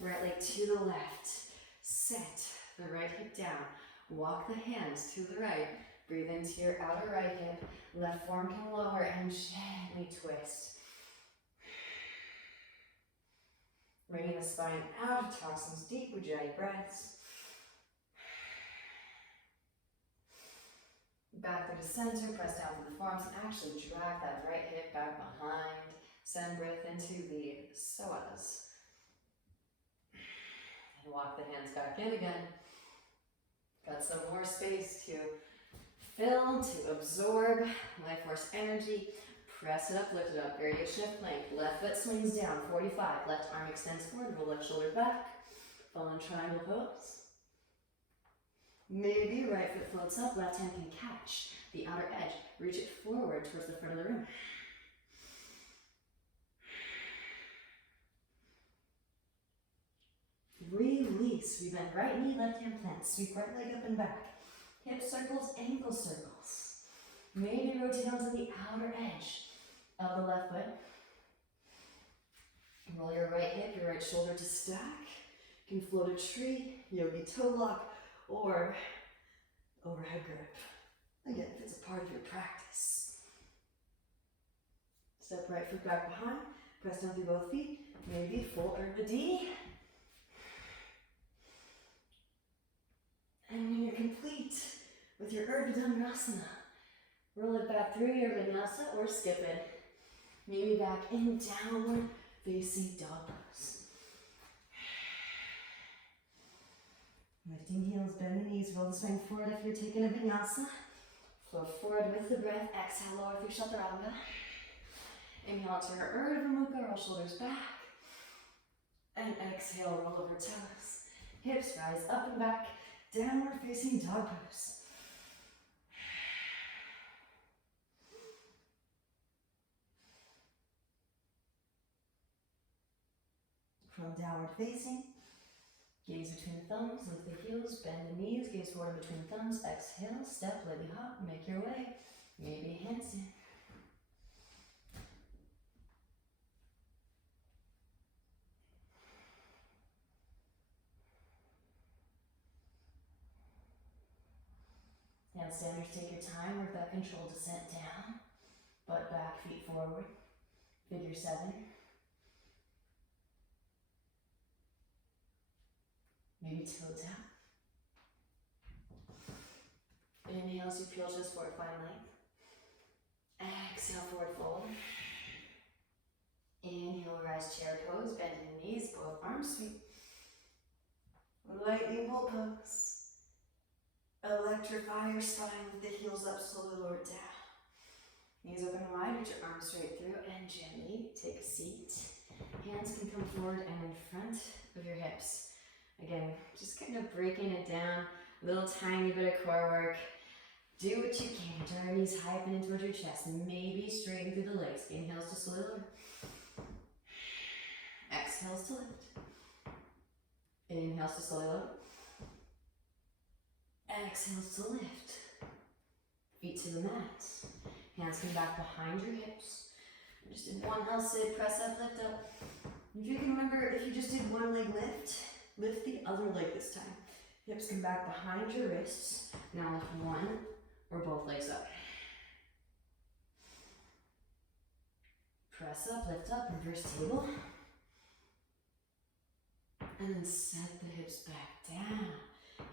right leg to the left. Set the right hip down. Walk the hands to the right. Breathe into your outer right hip. Left forearm can lower and gently twist. Bringing the spine out of tossings, deep Ujjayi breaths. Back through the center, press down through the forearms, and actually drag that right hip back behind. Send breath into the psoas. And walk the hands back in again. Got some more space to fill, to absorb life force energy. Press it up, lift it up. Area shift plank. Left foot swings down, 45. Left arm extends forward, roll left shoulder back. Fallen triangle pose. Maybe right foot floats up, left hand can catch the outer edge. Reach it forward towards the front of the room. Release. We bend right knee, left hand plant. Sweep right leg up and back. Hip circles, ankle circles. Maybe rotate onto the outer edge of the left foot. Roll your right hip, your right shoulder to stack. You can float a tree, yogi toe lock, or overhead grip. Again, if it's a part of your practice. Step right foot back behind, press down through both feet, maybe full Urdhva D. And when you're complete with your Urdhva Dhanurasana, roll it back through your vinyasa or skip it. Maybe back in downward facing dog pose. Lifting heels, bend the knees, roll the spine forward if you're taking a vinyasa. Float forward with the breath, exhale, lower through chaturanga. Inhale to your Urdhva Mukha, roll shoulders back. And exhale, roll over toes. Hips rise up and back, downward facing dog pose. From downward facing, gaze between the thumbs, lift the heels, bend the knees, gaze forward between the thumbs, exhale, step, lily hop, make your way, maybe handstand. Handstanders, take your time, work that controlled descent down, butt back, feet forward, figure 7. Maybe toes out. Inhale as you peel chest forward, find length. Exhale, forward fold. Inhale, rise chair pose, bend your knees, both arms sweep. Lightning bolt pose. Electrify your spine with the heels up, slowly lower it down. Knees open wide, reach your arms straight through, and gently take a seat. Hands can come forward and in front of your hips. Again, just kind of breaking it down, a little tiny bit of core work. Do what you can. Turn your knees high up and in towards your chest. Maybe straighten through the legs. Inhales to slowly lower. Exhales to lift. Inhales to slowly lower. Exhales to lift. Feet to the mat. Hands come back behind your hips. We just did one L-sit, press up, lift up. If you can remember, if you just did one leg lift, lift the other leg this time. Hips come back behind your wrists. Now lift one or both legs up. Press up, lift up, reverse table. And then set the hips back down.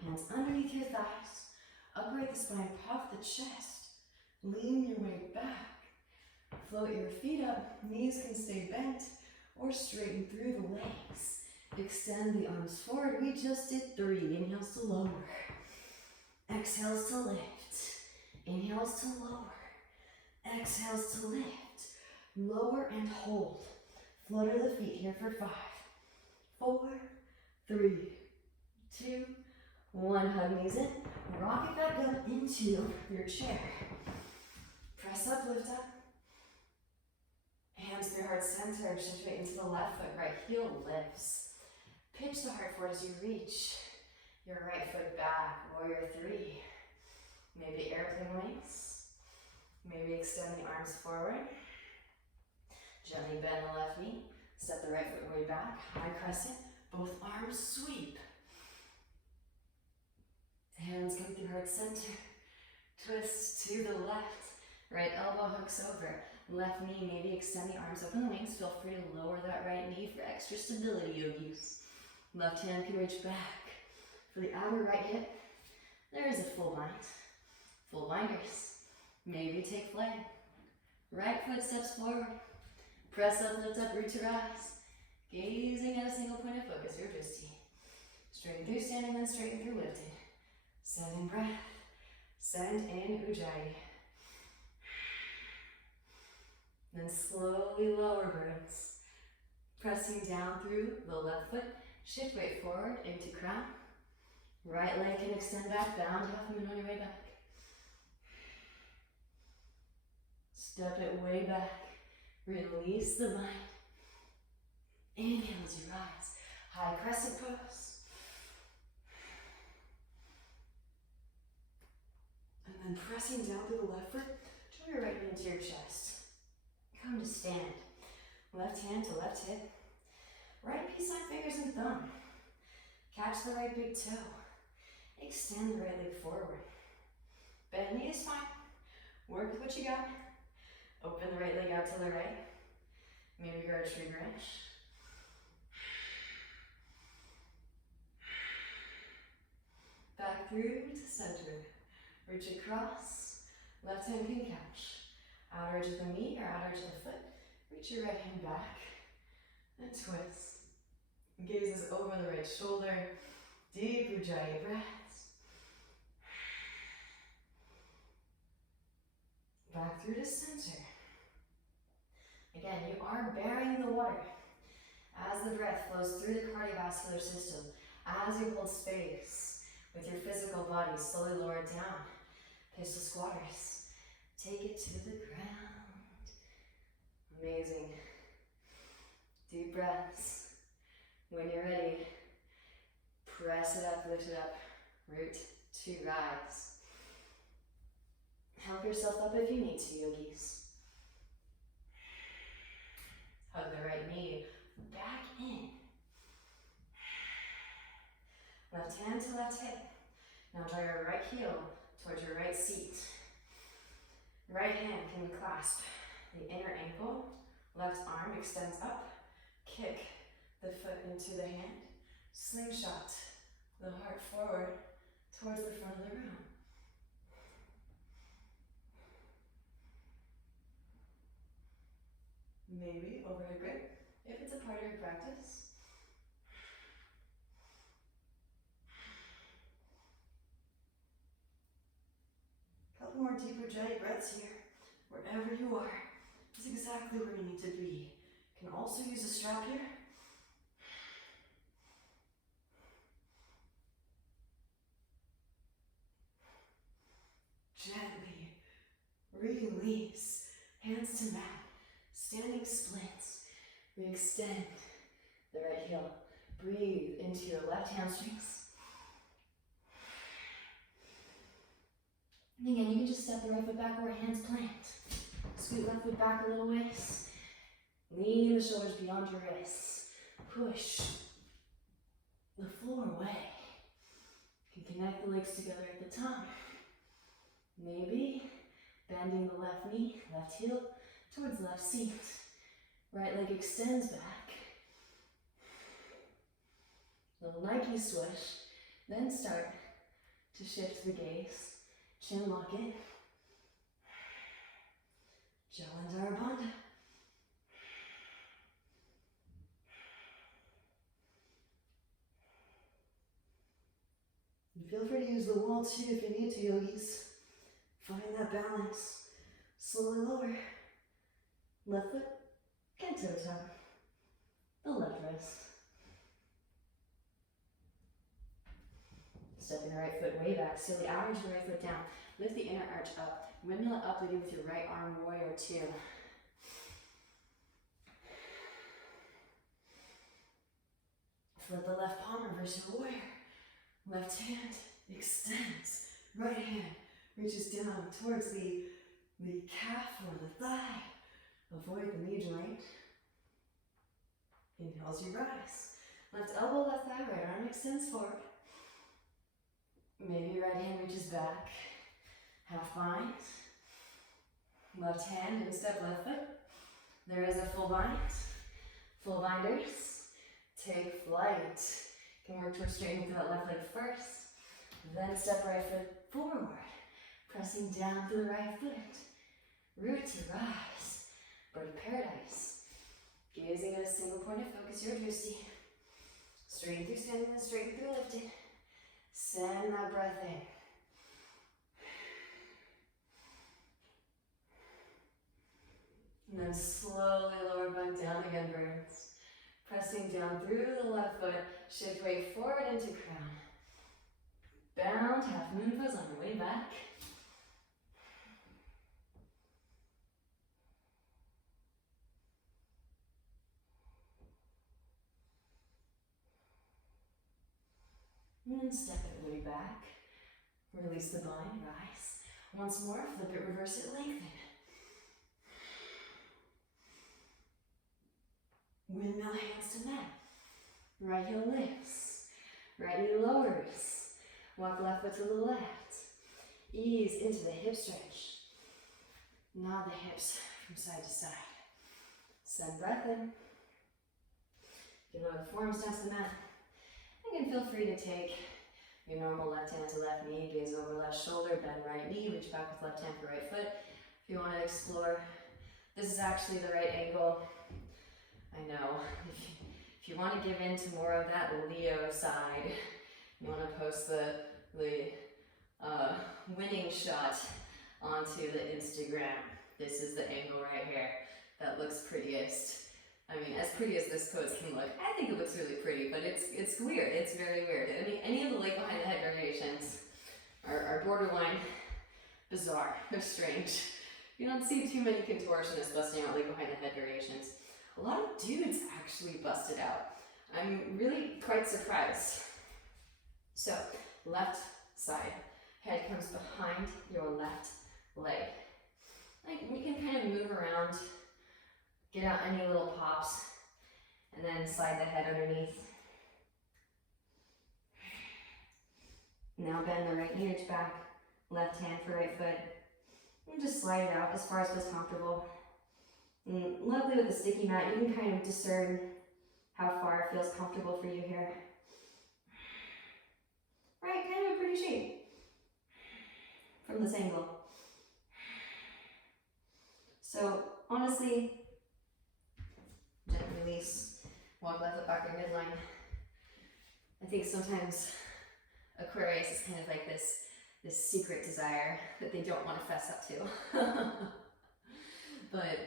Hands underneath your thighs. Upright the spine, puff the chest. Lean your way back. Float your feet up. Knees can stay bent or straighten through the legs. Extend the arms forward. We just did 3. Inhales to lower. Exhales to lift. Inhales to lower. Exhales to lift. Lower and hold. Flutter the feet here for 5, 4, 3, 2, 1. Hug knees in. Rock it back up into your chair. Press up, lift up. Hands to your heart center. Shift weight into the left foot. Right heel lifts. Pitch the heart forward as you reach your right foot back. Warrior 3. Maybe airplane wings. Maybe extend the arms forward. Gently bend the left knee. Step the right foot way back. High crescent. Both arms sweep. Hands come through heart center. Twist to the left. Right elbow hooks over. Left knee, maybe extend the arms, open the wings. Feel free to lower that right knee for extra stability, yogis. Left hand can reach back. For the outer right hip, there is a full bind. Full binders. Maybe take flight. Right foot steps forward. Press up, lift up, root to rise. Gazing at a single point of focus, your drishti. Straighten through standing, then straighten through lifting. Send in breath. Send in ujjayi. Then slowly lower birds. Pressing down through the left foot. Shift weight forward into crown. Right leg can extend back, bound half a minute on your way back. Step it way back. Release the mind. Inhale as you rise. High crescent pose. And then pressing down through the left foot, draw your right knee into your chest. Come to stand. Left hand to left hip. Right peace sign fingers and thumb. Catch the right big toe. Extend the right leg forward. Bend knee is fine. Work with what you got. Open the right leg out to the right. Maybe guard tree branch. Back through to center. Reach across. Left hand can catch. Outer edge of the knee or outer edge of the foot. Reach your right hand back. And twist. Gazes over the right shoulder. Deep ujjayi breaths. Back through to center. Again, you are bearing the water as the breath flows through the cardiovascular system, as you hold space with your physical body, slowly lower it down. Pistol squatters. Take it to the ground. Amazing. Deep breaths. When you're ready, press it up, lift it up. Root to rise. Help yourself up if you need to, yogis. Hug the right knee back in. Left hand to left hip. Now draw your right heel towards your right seat. Right hand can clasp the inner ankle. Left arm extends up. Kick the foot into the hand. Slingshot the heart forward towards the front of the room. Maybe overhead grip, if it's a part of your practice. Couple more deeper ujjayi breaths here. Wherever you are, is exactly where you need to be. You can also use a strap here. Gently release, hands to mat. Standing splits. Re-extend the right heel. Breathe into your left hamstrings. And again, you can just step the right foot back where hands plant. Scoot left foot back a little ways. Lean the shoulders beyond your wrists. Push the floor away. You can connect the legs together at the top. Maybe bending the left knee, left heel towards left seat. Right leg extends back. Little Nike swish. Then start to shift the gaze. Chin lock it. Jalandhara Bandha. And feel free to use the wall too if you need to, yogis. Find that balance. Slowly lower. Left foot, can toe tap. The left wrist. Stepping the right foot way back. Seal the outer edge of the right foot down. Lift the inner arch up. Windmill it up, leading with your right arm, warrior two. Flip the left palm, reverse your warrior. Left hand extends. Right hand reaches down towards the the calf or the thigh. Avoid the knee joint. Inhale as you rise. Left elbow, left thigh, right arm extends forward. Maybe right hand reaches back. Half bind. Left hand, instep left foot. There is a full bind. Full binders. Take flight. Can work towards straightening through that left leg first. Then step right foot forward. Pressing down through the right foot. Root to rise. Bird of paradise. Gazing at a single point of focus, your drishti. Straighten through standing and straighten through lifted. Send that breath in. And then slowly lower back down again, birds. Pressing down through the left foot, shift weight forward into crown. Bound, half moon pose on your way back. And step it way back. Release the bind, rise. Once more, flip it, reverse it, lengthen. Windmill hands to mat. Right heel lifts. Right knee lowers. Walk left foot to the left. Ease into the hip stretch. Nod the hips from side to side. Send breath in. You lower the forearms down to the mat. And feel free to take your normal left hand to left knee, gaze over left shoulder, bend right knee, reach back with left hand for right foot. If you want to explore, this is actually the right angle. I know, if you want to give in to more of that Leo side, you want to post the winning shot onto the Instagram. This is the angle right here that looks prettiest. I mean, as pretty as this pose can look, I think it looks really pretty, but it's weird. It's very weird. I mean, any of the leg behind the head variations are borderline bizarre. They're strange. You don't see too many contortionists busting out leg behind the head variations. A lot of dudes actually bust it out. I'm really quite surprised. So, left side. Head comes behind your left leg. Like, you can kind of move around. Get out any little pops, and then slide the head underneath. Now bend the right knee, reach back, left hand for right foot, and just slide it out as far as feels comfortable. And luckily with the sticky mat, you can kind of discern how far it feels comfortable for you here. Right, kind of a pretty shape from this angle. So honestly, gently release, walk left foot back your midline. I think sometimes Aquarius is kind of like this secret desire that they don't want to fess up to. But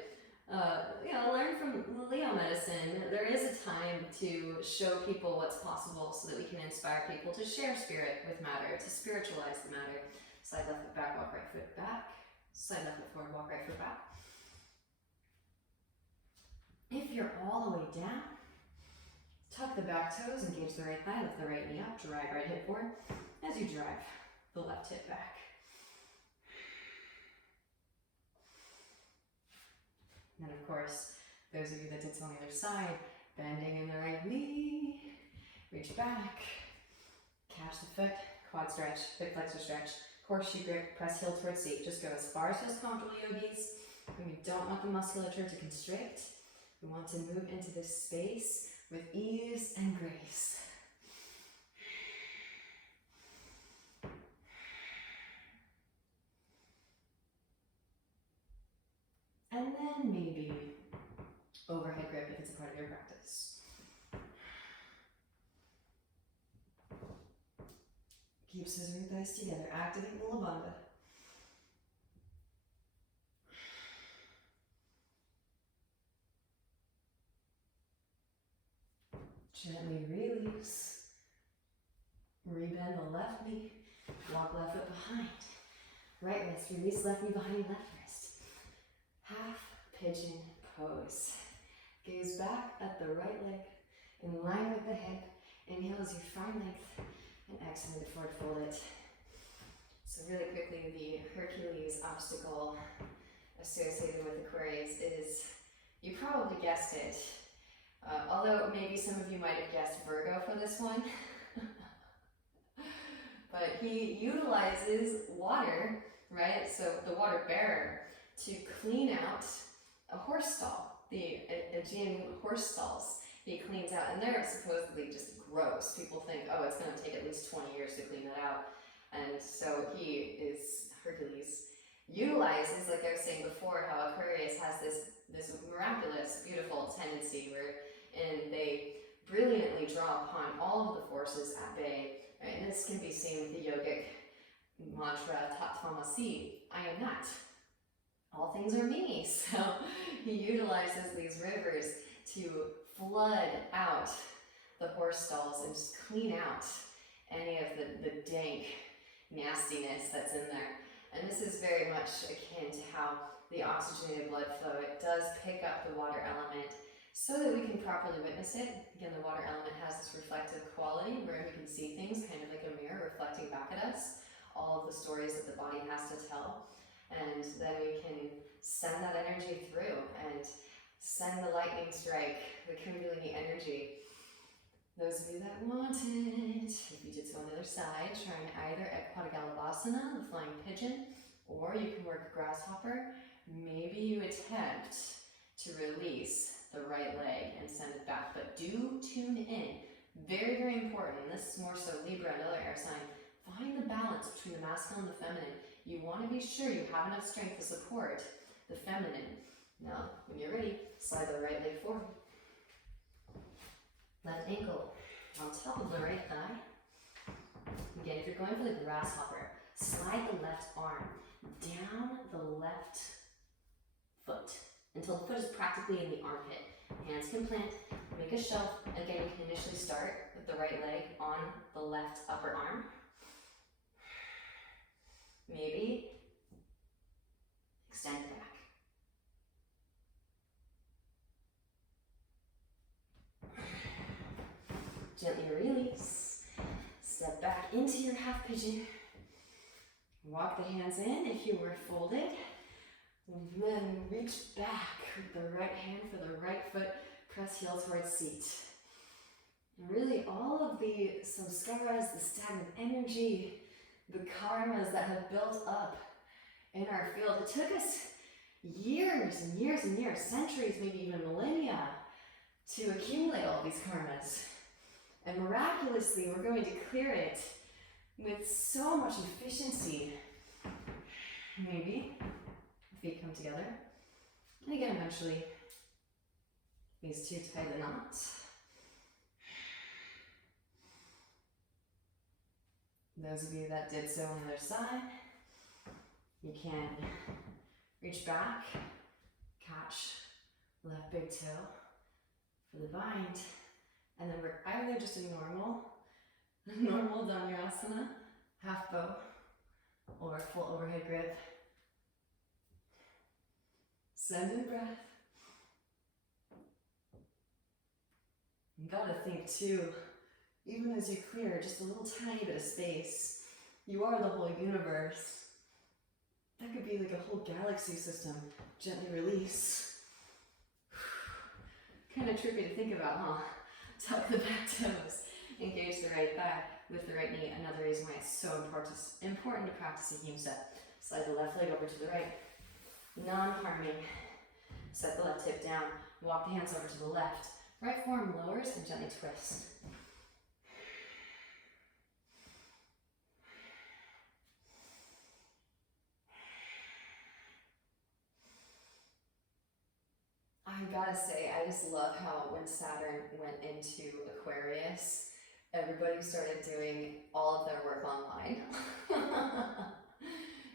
learn from Leo medicine. There is a time to show people what's possible so that we can inspire people to share spirit with matter, to spiritualize the matter. Slide left foot back, walk right foot back. Slide left foot forward, walk right foot back. If you're all the way down, tuck the back toes, engage the right thigh, lift the right knee up, drive right hip forward as you drive the left hip back. And then of course, those of you that did it on the other side, bending in the right knee, reach back, catch the foot, quad stretch, hip flexor stretch, horseshoe grip, press heel towards seat. Just go as far as feels comfortable, yogis. And we don't want the musculature to constrict. We want to move into this space with ease and grace. And then maybe overhead grip if it's a part of your practice. Keep scissoring thighs together, activate Mula Bandha. Gently release. Rebend the left knee. Walk left foot behind. Right wrist. Release left knee behind left wrist. Half pigeon pose. Gaze back at the right leg. In line with the hip. Inhale as you find length. And exhale to forward fold it. So really quickly, the Hercules obstacle associated with Aquarius is, you probably guessed it, although maybe some of you might have guessed Virgo for this one. But he utilizes water, right? So the water bearer, to clean out a horse stall, the Aegean horse stalls. He cleans out, and they're supposedly just gross. People think, oh, it's going to take at least 20 years to clean that out. And so he is, Hercules, utilizes, like I was saying before, how Aquarius has this miraculous, beautiful tendency wherein they brilliantly draw upon all of the forces at bay. Right? And this can be seen with the yogic mantra, Tat Tvamasi, I am that. All things are me. So he utilizes these rivers to flood out the horse stalls and just clean out any of the dank nastiness that's in there. And this is very much akin to how the oxygenated blood flow, it does pick up the water element so that we can properly witness it. Again, the water element has this reflective quality where we can see things kind of like a mirror reflecting back at us, all of the stories that the body has to tell. And then we can send that energy through and send the lightning strike, the Kundalini energy. Those of you that want it, if you did so on the other side, trying either Ekpadagalabhasana, the flying pigeon, or you can work Grasshopper. Maybe you attempt to release the right leg and send it back, but do tune in. Very, very important, and this is more so Libra and other air sign. Find the balance between the masculine and the feminine. You want to be sure you have enough strength to support the feminine. Now, when you're ready, slide the right leg forward. Left ankle on top of the right thigh. Again, if you're going for the grasshopper, slide the left arm down the left foot until the foot is practically in the armpit. Hands can plant, make a shelf. Again, you can initially start with the right leg on the left upper arm. Maybe extend back. Gently release. Step back into your half pigeon. Walk the hands in if you were folded. And then reach back with the right hand for the right foot. Press heel towards seat. And really all of the samskaras, the stagnant energy, the karmas that have built up in our field. It took us years and years and years, centuries, maybe even millennia, to accumulate all these karmas. And miraculously, we're going to clear it with so much efficiency. Maybe feet come together. And again, eventually, these two tie the knot. Those of you that did so on the other side, you can reach back, catch left big toe for the bind, and then we're either just a normal Dhanurasana, half bow, or full overhead grip. Send in breath. You gotta think too, even as you clear just a little tiny bit of space, you are the whole universe. That could be like a whole galaxy system. Gently release. Kind of trippy to think about, huh? Tuck the back toes. Engage the right thigh with the right knee. Another reason why it's so important to practice ahimsa. Slide the left leg over to the right. Non-harming. Set the left hip down. Walk the hands over to the left. Right forearm lowers and gently twist. I gotta say, I just love how when Saturn went into Aquarius, everybody started doing all of their work online.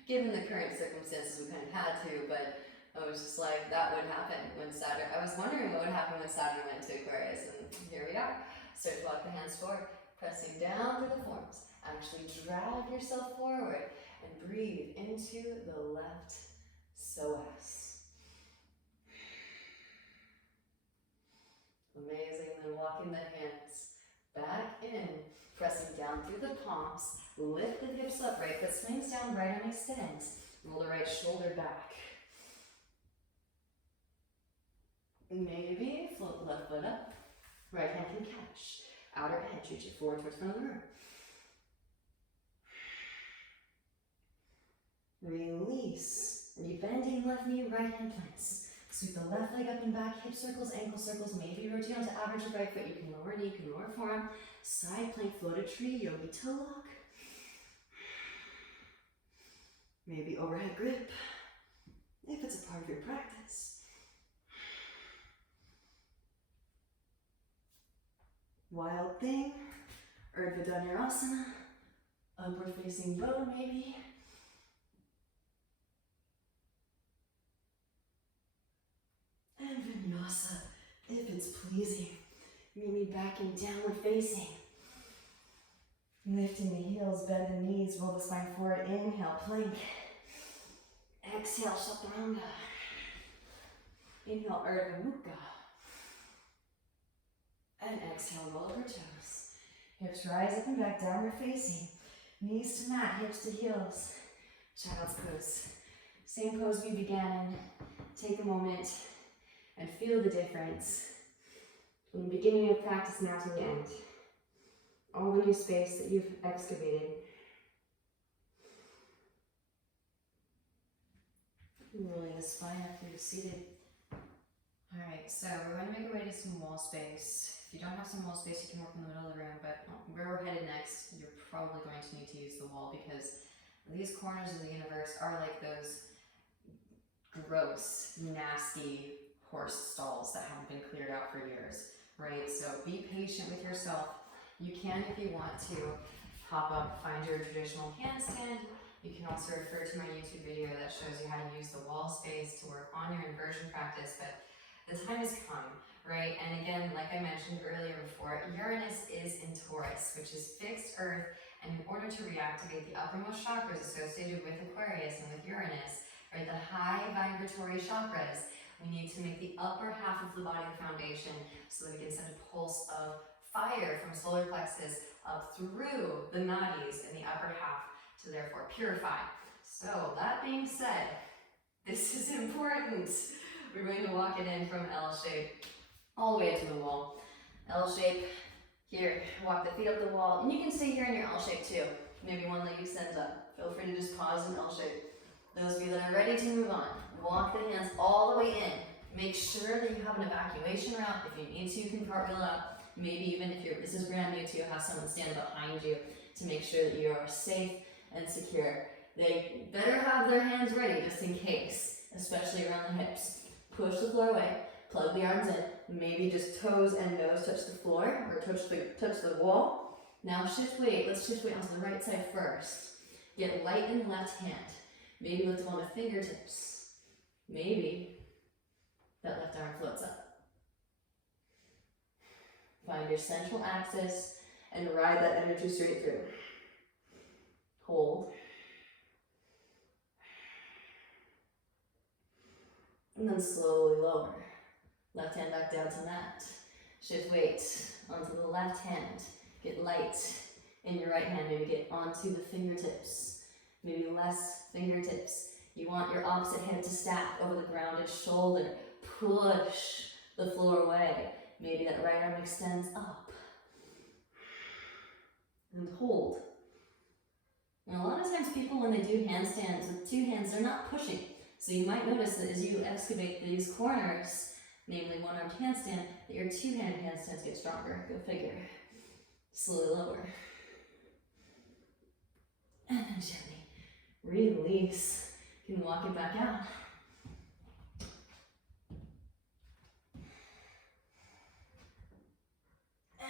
Given the current circumstances, we kind of had to, but I was just like, that would happen when Saturn, I was wondering what would happen when Saturn went to Aquarius, and here we are. Start to walk the hands forward, pressing down through the forearms. Actually drag yourself forward and breathe into the left psoas. Amazing. Then walking the hands back in, pressing down through the palms. Lift the hips up, right foot swings down, right arm extends. Roll the right shoulder back. Maybe float the left foot up. Right hand can catch. Outer edge, reach it forward towards front of the room. Release. Rebending left knee, right hand plants. Sweep the left leg up and back, hip circles, ankle circles. Maybe rotate onto average of right foot. You can lower knee, you can lower forearm. Side plank, floated tree, yogi toe lock. Maybe overhead grip, if it's a part of your practice. Wild thing, Urdhva Dhanurasana, upward facing bow maybe. And Vinyasa, if it's pleasing. Maybe back and downward facing. Lifting the heels, bend the knees, roll the spine forward. Inhale, plank. Exhale, Chaturanga. Inhale, Urdhva Mukha. And exhale, roll over toes. Hips rise up and back, downward facing. Knees to mat, hips to heels. Child's pose. Same pose we began in. Take a moment and feel the difference from the beginning of practice now to the end. All the new space that you've excavated. Rolling the spine up through seated. Alright, so we're going to make our way to some wall space. If you don't have some wall space, you can work in the middle of the room, but where we're headed next, you're probably going to need to use the wall because these corners of the universe are like those gross, nasty horse stalls that haven't been cleared out for years, right? So be patient with yourself. You can, if you want to, hop up, find your traditional handstand. You can also refer to my YouTube video that shows you how to use the wall space to work on your inversion practice, but the time has come, right? And again, like I mentioned earlier before, Uranus is in Taurus, which is fixed earth, and in order to reactivate the uppermost chakras associated with Aquarius and with Uranus, right, the high vibratory chakras, we need to make the upper half of the body the foundation so that we can send a pulse of fire from solar plexus up through the nadis in the upper half to therefore purify. So that being said, this is important. We're going to walk it in from L shape all the way to the wall. L shape, here, walk the feet up the wall, and you can stay here in your L shape too. Maybe one leg extends up. Feel free to just pause in L shape. Those of you that are ready to move on, walk the hands all the way in. Make sure that you have an evacuation route. If you need to, you can cartwheel out. Maybe even if this is brand new to you, have someone stand behind you to make sure that you are safe and secure. They better have their hands ready just in case, especially around the hips. Push the floor away, plug the arms in, maybe just toes and nose touch the floor or touch the wall. Now shift weight, let's shift weight onto the right side first. Get light in the left hand. Maybe lift on the fingertips. Maybe that left arm floats up. Find your central axis and ride that energy straight through. Hold. And then slowly lower. Left hand back down to mat. Shift weight onto the left hand. Get light in your right hand. Maybe get onto the fingertips. Maybe less fingertips. You want your opposite hand to stack over the grounded shoulder. Push the floor away. Maybe that right arm extends up. And hold. And a lot of times people, when they do handstands with two hands, they're not pushing. So you might notice that as you excavate these corners, namely one-armed handstand, that your two-handed handstands get stronger. Go figure. Slowly lower. And then gently release. You can walk it back out.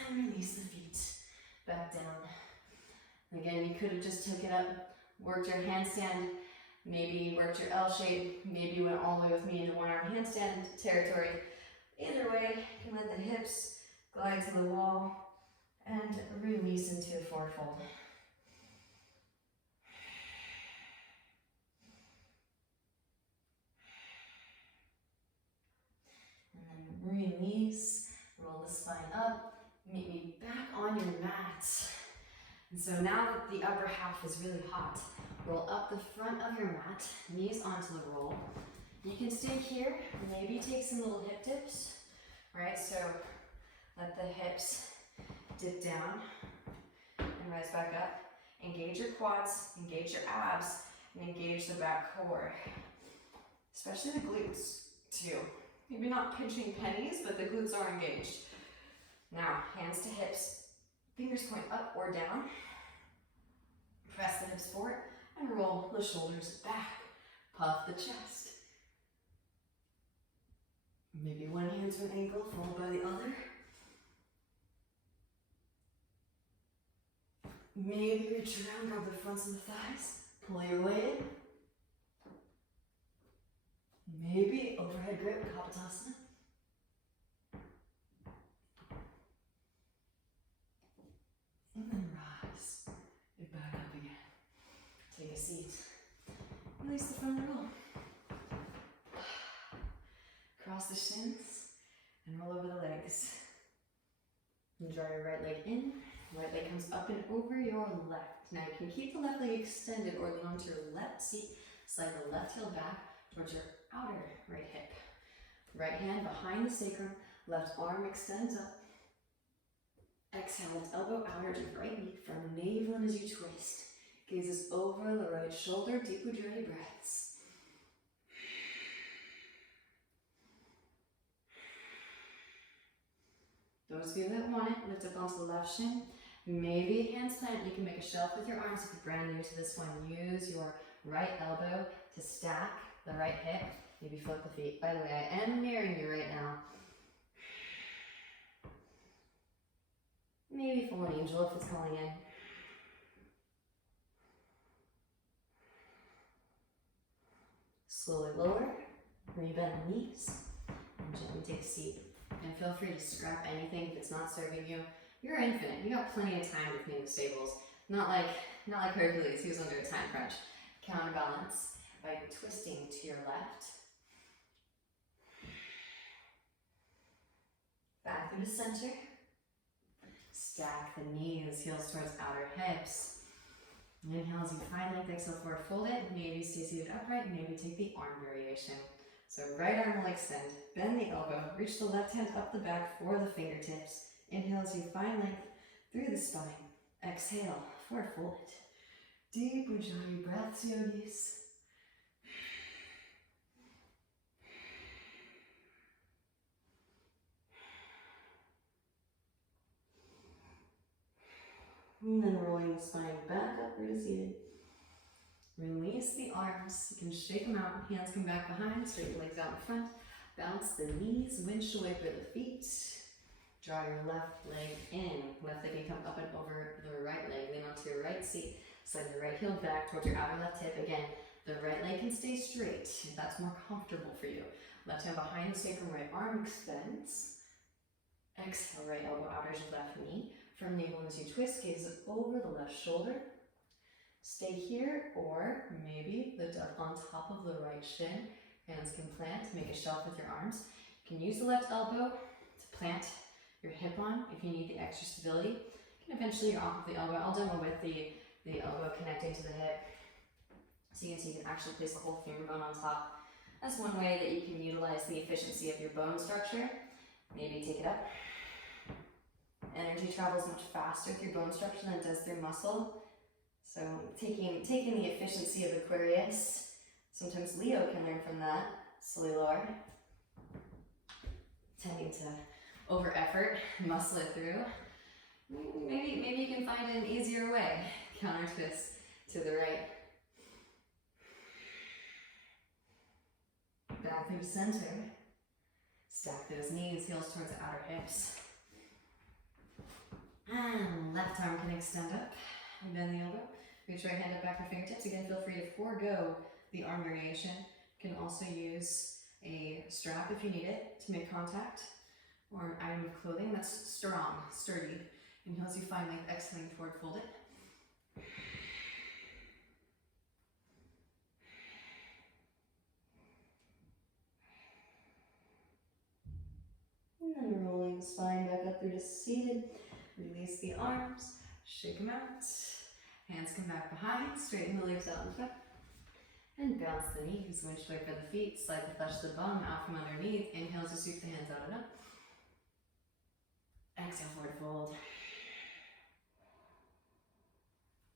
And release the feet back down. Again, you could have just took it up, worked your handstand, maybe worked your L shape, maybe you went all the way with me into one-arm handstand territory. Either way, you can let the hips glide to the wall and release into a forward fold. And then release, roll the spine up, meet me back on your mat. And so now that the upper half is really hot, roll up the front of your mat, knees onto the roll. You can stay here, maybe take some little hip dips, right? So let the hips dip down and rise back up. Engage your quads, engage your abs, and engage the back core. Especially the glutes, too. Maybe not pinching pennies, but the glutes are engaged. Now, hands to hips, fingers point up or down. Press the hips forward and roll the shoulders back. Puff the chest. Maybe one hand to an ankle, followed by the other. Maybe reach around, grab the fronts of the thighs, pull your way in. Maybe overhead grip, Kapotasana. And then rise. And back up again. Take a seat. Release the front roll. Cross the shins and roll over the legs. And draw your right leg in. Right leg comes up and over your left. Now you can keep the left leg extended or lean onto your left seat. Slide the left heel back towards your outer right hip. Right hand behind the sacrum. Left arm extends up. Exhale, left elbow outer to right knee. From navel in as you twist. Gazes over the right shoulder. Deep Ujjayi breaths. Those of you that want it, lift up onto the left shin. Maybe hands plant. You can make a shelf with your arms. If you're brand new to this one, use your right elbow to stack the right hip. Maybe flip the feet. By the way, I am nearing you right now. Maybe fallen angel if it's calling in. Slowly lower, rebend the knees, and gently take a seat. And feel free to scrap anything if it's not serving you. You're infinite. You got plenty of time to clean the stables. Not like Hercules, he was under a time crunch. Counterbalance by twisting to your left. Back through the center. Stack the knees, heels towards outer hips. Inhale as you find length, exhale forward, fold it. Maybe stay seated upright, maybe take the arm variation. So right arm will extend, bend the elbow, reach the left hand up the back for the fingertips. Inhale as you find length through the spine. Exhale, forward fold it. Deep Ujjayi breaths, yogis. And then rolling the spine back up, through to seated. Release the arms. You can shake them out. Hands come back behind. Straight legs out in front. Bounce the knees. Windshield wiper the feet. Draw your left leg in. Left leg can come up and over the right leg. Lean onto your right seat. Slide your right heel back towards your outer left hip. Again, the right leg can stay straight if that's more comfortable for you. Left hand behind the sacrum. Right arm extends. Exhale, right elbow out as your left knee. From navel as you twist, gaze over the left shoulder. Stay here, or maybe lift up on top of the right shin. Hands can plant, make a shelf with your arms. You can use the left elbow to plant your hip on if you need the extra stability. You can eventually off of the elbow. I'll demo with the elbow connecting to the hip. So you can actually place the whole finger bone on top. That's one way that you can utilize the efficiency of your bone structure. Maybe take it up. Energy travels much faster through bone structure than it does through muscle. So taking the efficiency of Aquarius, sometimes Leo can learn from that. Slowly lower. Tending to over effort, muscle it through. Maybe you can find an easier way. Counter twist to the right. Back through center. Stack those knees, heels towards the outer hips. And left arm can extend up and bend the elbow. Reach right hand up back for fingertips. Again, feel free to forego the arm variation. You can also use a strap if you need it to make contact, or an item of clothing that's strong, sturdy. Inhale as you find length, exhaling forward, fold it. And then rolling the spine back up through to seated. Release the arms, shake them out. Hands come back behind, straighten the legs out in front. And bounce the knees, winch away for the feet, slide the flesh of the bum out from underneath. Inhale to sweep the hands out and up. Exhale, forward fold.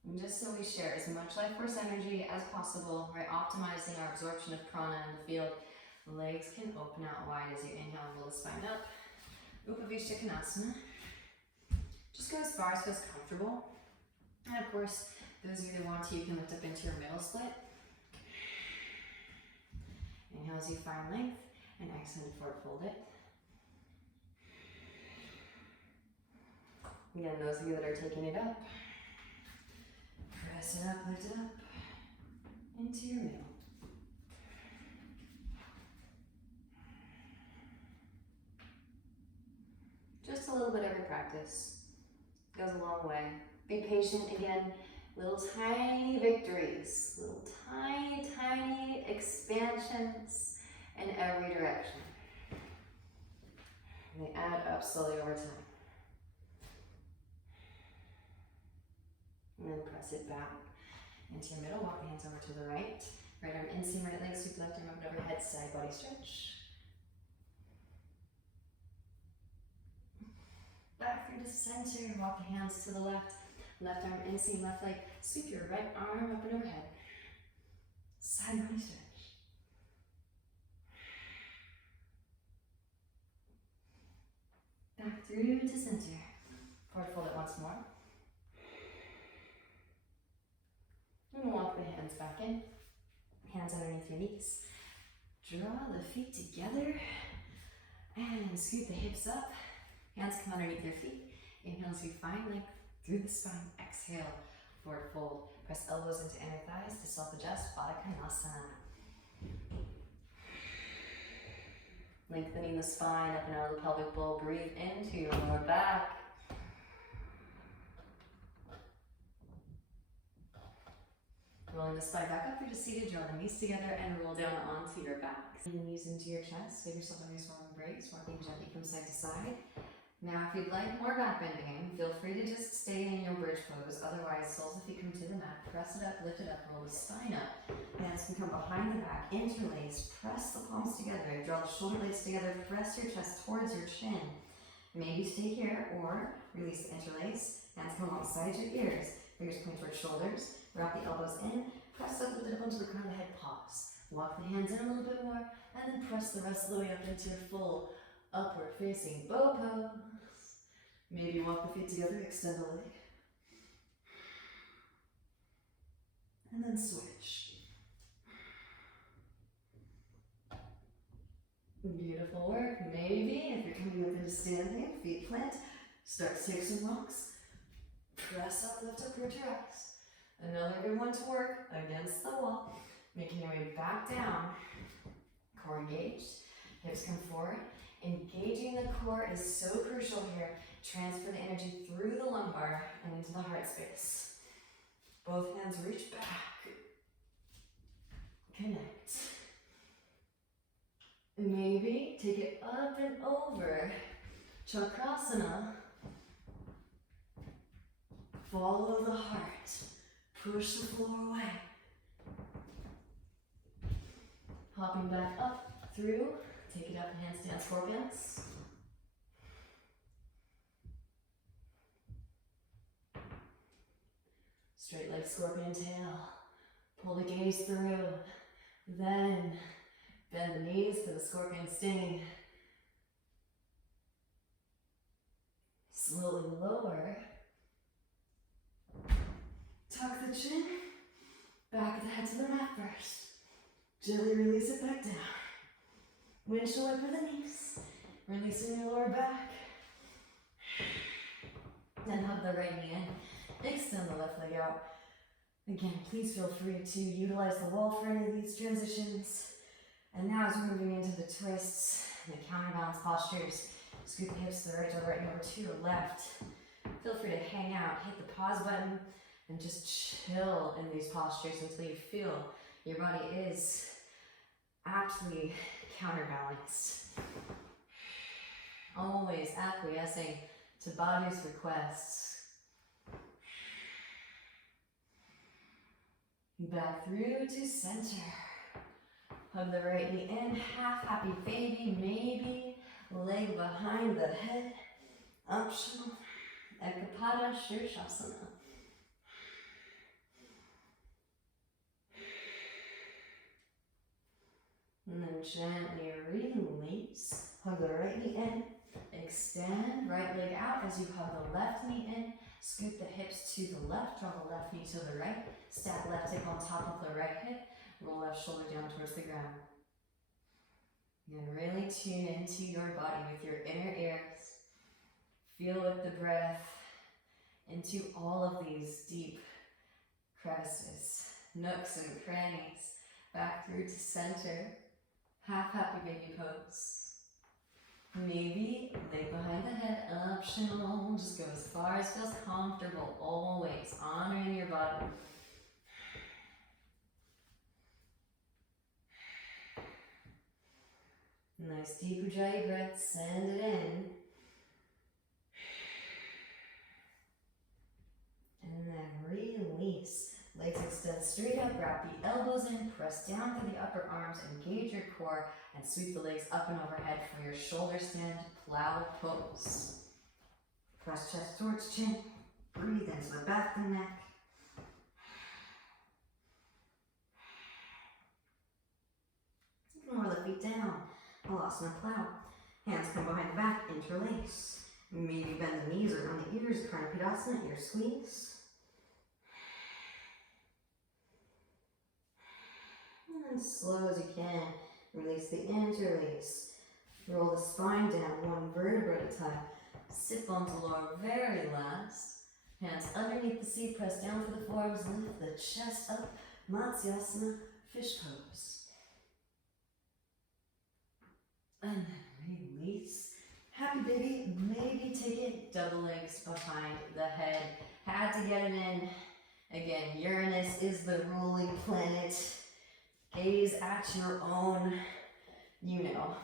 And just so we share as much life force energy as possible, right? Optimizing our absorption of prana in the field. Legs can open out wide as you inhale, roll the spine up. Upavishta Konasana. Just go as far as feels comfortable. And of course, those of you that want to, you can lift up into your middle split. Inhale as you find length, and exhale to forward fold it. Again, those of you that are taking it up, press it up, lift it up, into your middle. Just a little bit every practice goes a long way. Be patient again. Little tiny victories, little tiny expansions in every direction. And they add up slowly over time. And then press it back into your middle. Walk the hands over to the right. Right arm inseam, right leg sweep, left arm up and overhead, side body stretch. Back through to center, walk the hands to the left. Left arm inseam, left leg, sweep your right arm up and overhead. Side body stretch. Back through to center. Forward fold it once more. And walk the hands back in. Hands underneath your knees. Draw the feet together. And scoot the hips up. Hands come underneath your feet. Inhale as you find length through the spine. Exhale, forward fold. Press elbows into inner thighs to self-adjust. Baddha Konasana. Lengthening the spine up and out of the pelvic bowl. Breathe into your lower back. Rolling the spine back up through to seated, draw the knees together and roll down onto your back. And knees into your chest, give yourself a nice warm embrace, walking gently from side to side. Now, if you'd like more back bending, feel free to just stay in your bridge pose. Otherwise, soles of feet come to the mat, press it up, lift it up, roll the spine up. Hands can come behind the back, interlace, press the palms together, draw the shoulder blades together, press your chest towards your chin. Maybe stay here or release the interlace. Hands come alongside your ears, fingers point towards shoulders. Wrap the elbows in, press up, lift it up onto the crown of the head, pause. Walk the hands in a little bit more, and then press the rest of the way up into your full upward facing bow pose. Maybe walk the feet together, extend the leg. And then switch. Beautiful work. Maybe, if you're coming up into standing, feet plant, start to take some rocks. Press up, lift up, root your eyes. Another good one to work against the wall. Making your way back down. Core engaged. Hips come forward. Engaging the core is so crucial here. Transfer the energy through the lumbar and into the heart space. Both hands reach back. Connect. Maybe take it up and over. Chakrasana. Follow the heart. Push the floor away. Hopping back up through. Take it up and handstand scorpions. Straight leg scorpion tail. Pull the gaze through. Then bend the knees for the scorpion sting. Slowly lower. Tuck the chin. Back the head to the mat first. Gently release it back down. Windshield for the knees. Releasing your lower back. Then hug the right knee in. Extend the left leg out. Again, please feel free to utilize the wall for any of these transitions. And now as we're moving into the twists and the counterbalance postures, scoot the hips to the right, to the right, and over to your left. Feel free to hang out, hit the pause button, and just chill in these postures until you feel your body is aptly counterbalanced. Always acquiescing to body's requests. Back through to center. Hug the right knee in, half happy baby, maybe leg behind the head. Optional. Ekapada Shirshasana. And then gently release. Hug the right knee in. Extend right leg out as you hug the left knee in. Scoop the hips to the left. Draw the left knee to the right. Stack left hip on top of the right hip. Roll left shoulder down towards the ground. And really tune into your body with your inner ears. Feel with the breath into all of these deep crevices, nooks and crannies. Back through to center. Half happy baby pose. Maybe leg behind the head, optional. Just go as far as feels comfortable, always honoring your body. Nice deep Ujjayi breath, send it in. And then release. Legs extend straight up, wrap the elbows in, press down through the upper arms, engage your core, and sweep the legs up and overhead for your shoulder stand plow pose. Press chest towards chin, breathe into the back of the neck. Lower the feet down, Halasana plow. Hands come behind the back, interlace. Maybe bend the knees around the ears, Pranapidasana, ear squeeze. And slow as you can, release the interlace. Roll the spine down, one vertebra at a time. Sit bones lower, very last. Hands underneath the seat, press down for the forearms, lift the chest up. Matsyasana, fish pose. And then release. Happy baby, maybe take it double legs behind the head. Had to get it in. Again, Uranus is the ruling planet. Gaze at your own, you know.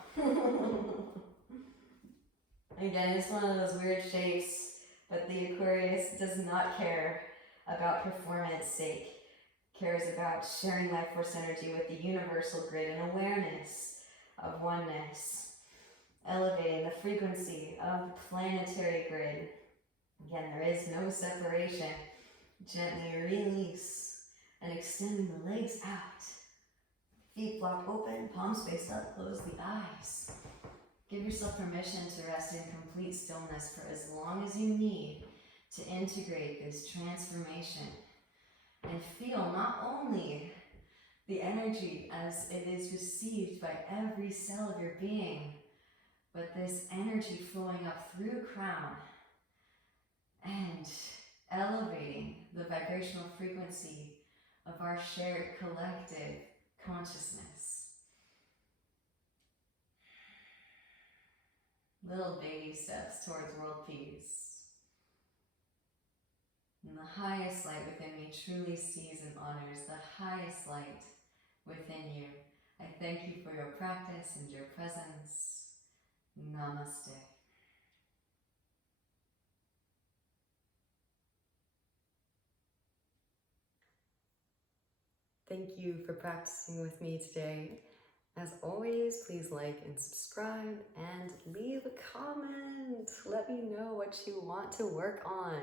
Again, it's one of those weird shapes, but the Aquarius does not care about performance sake. Cares about sharing life force energy with the universal grid and awareness of oneness. Elevating the frequency of the planetary grid. Again, there is no separation. Gently release and extending the legs out. Feet flopped open, palms faced up, close the eyes. Give yourself permission to rest in complete stillness for as long as you need to integrate this transformation. And feel not only the energy as it is received by every cell of your being, but this energy flowing up through crown and elevating the vibrational frequency of our shared collective consciousness. Little baby steps towards world peace. And the highest light within me truly sees and honors the highest light within you. I thank you for your practice and your presence. Namaste. Thank you for practicing with me today. As always, please like and subscribe and leave a comment. Let me know what you want to work on.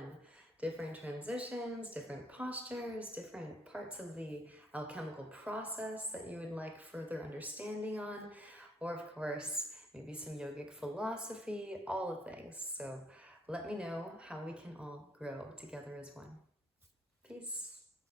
Different transitions, different postures, different parts of the alchemical process that you would like further understanding on, or of course, maybe some yogic philosophy, all the things. So let me know how we can all grow together as one. Peace.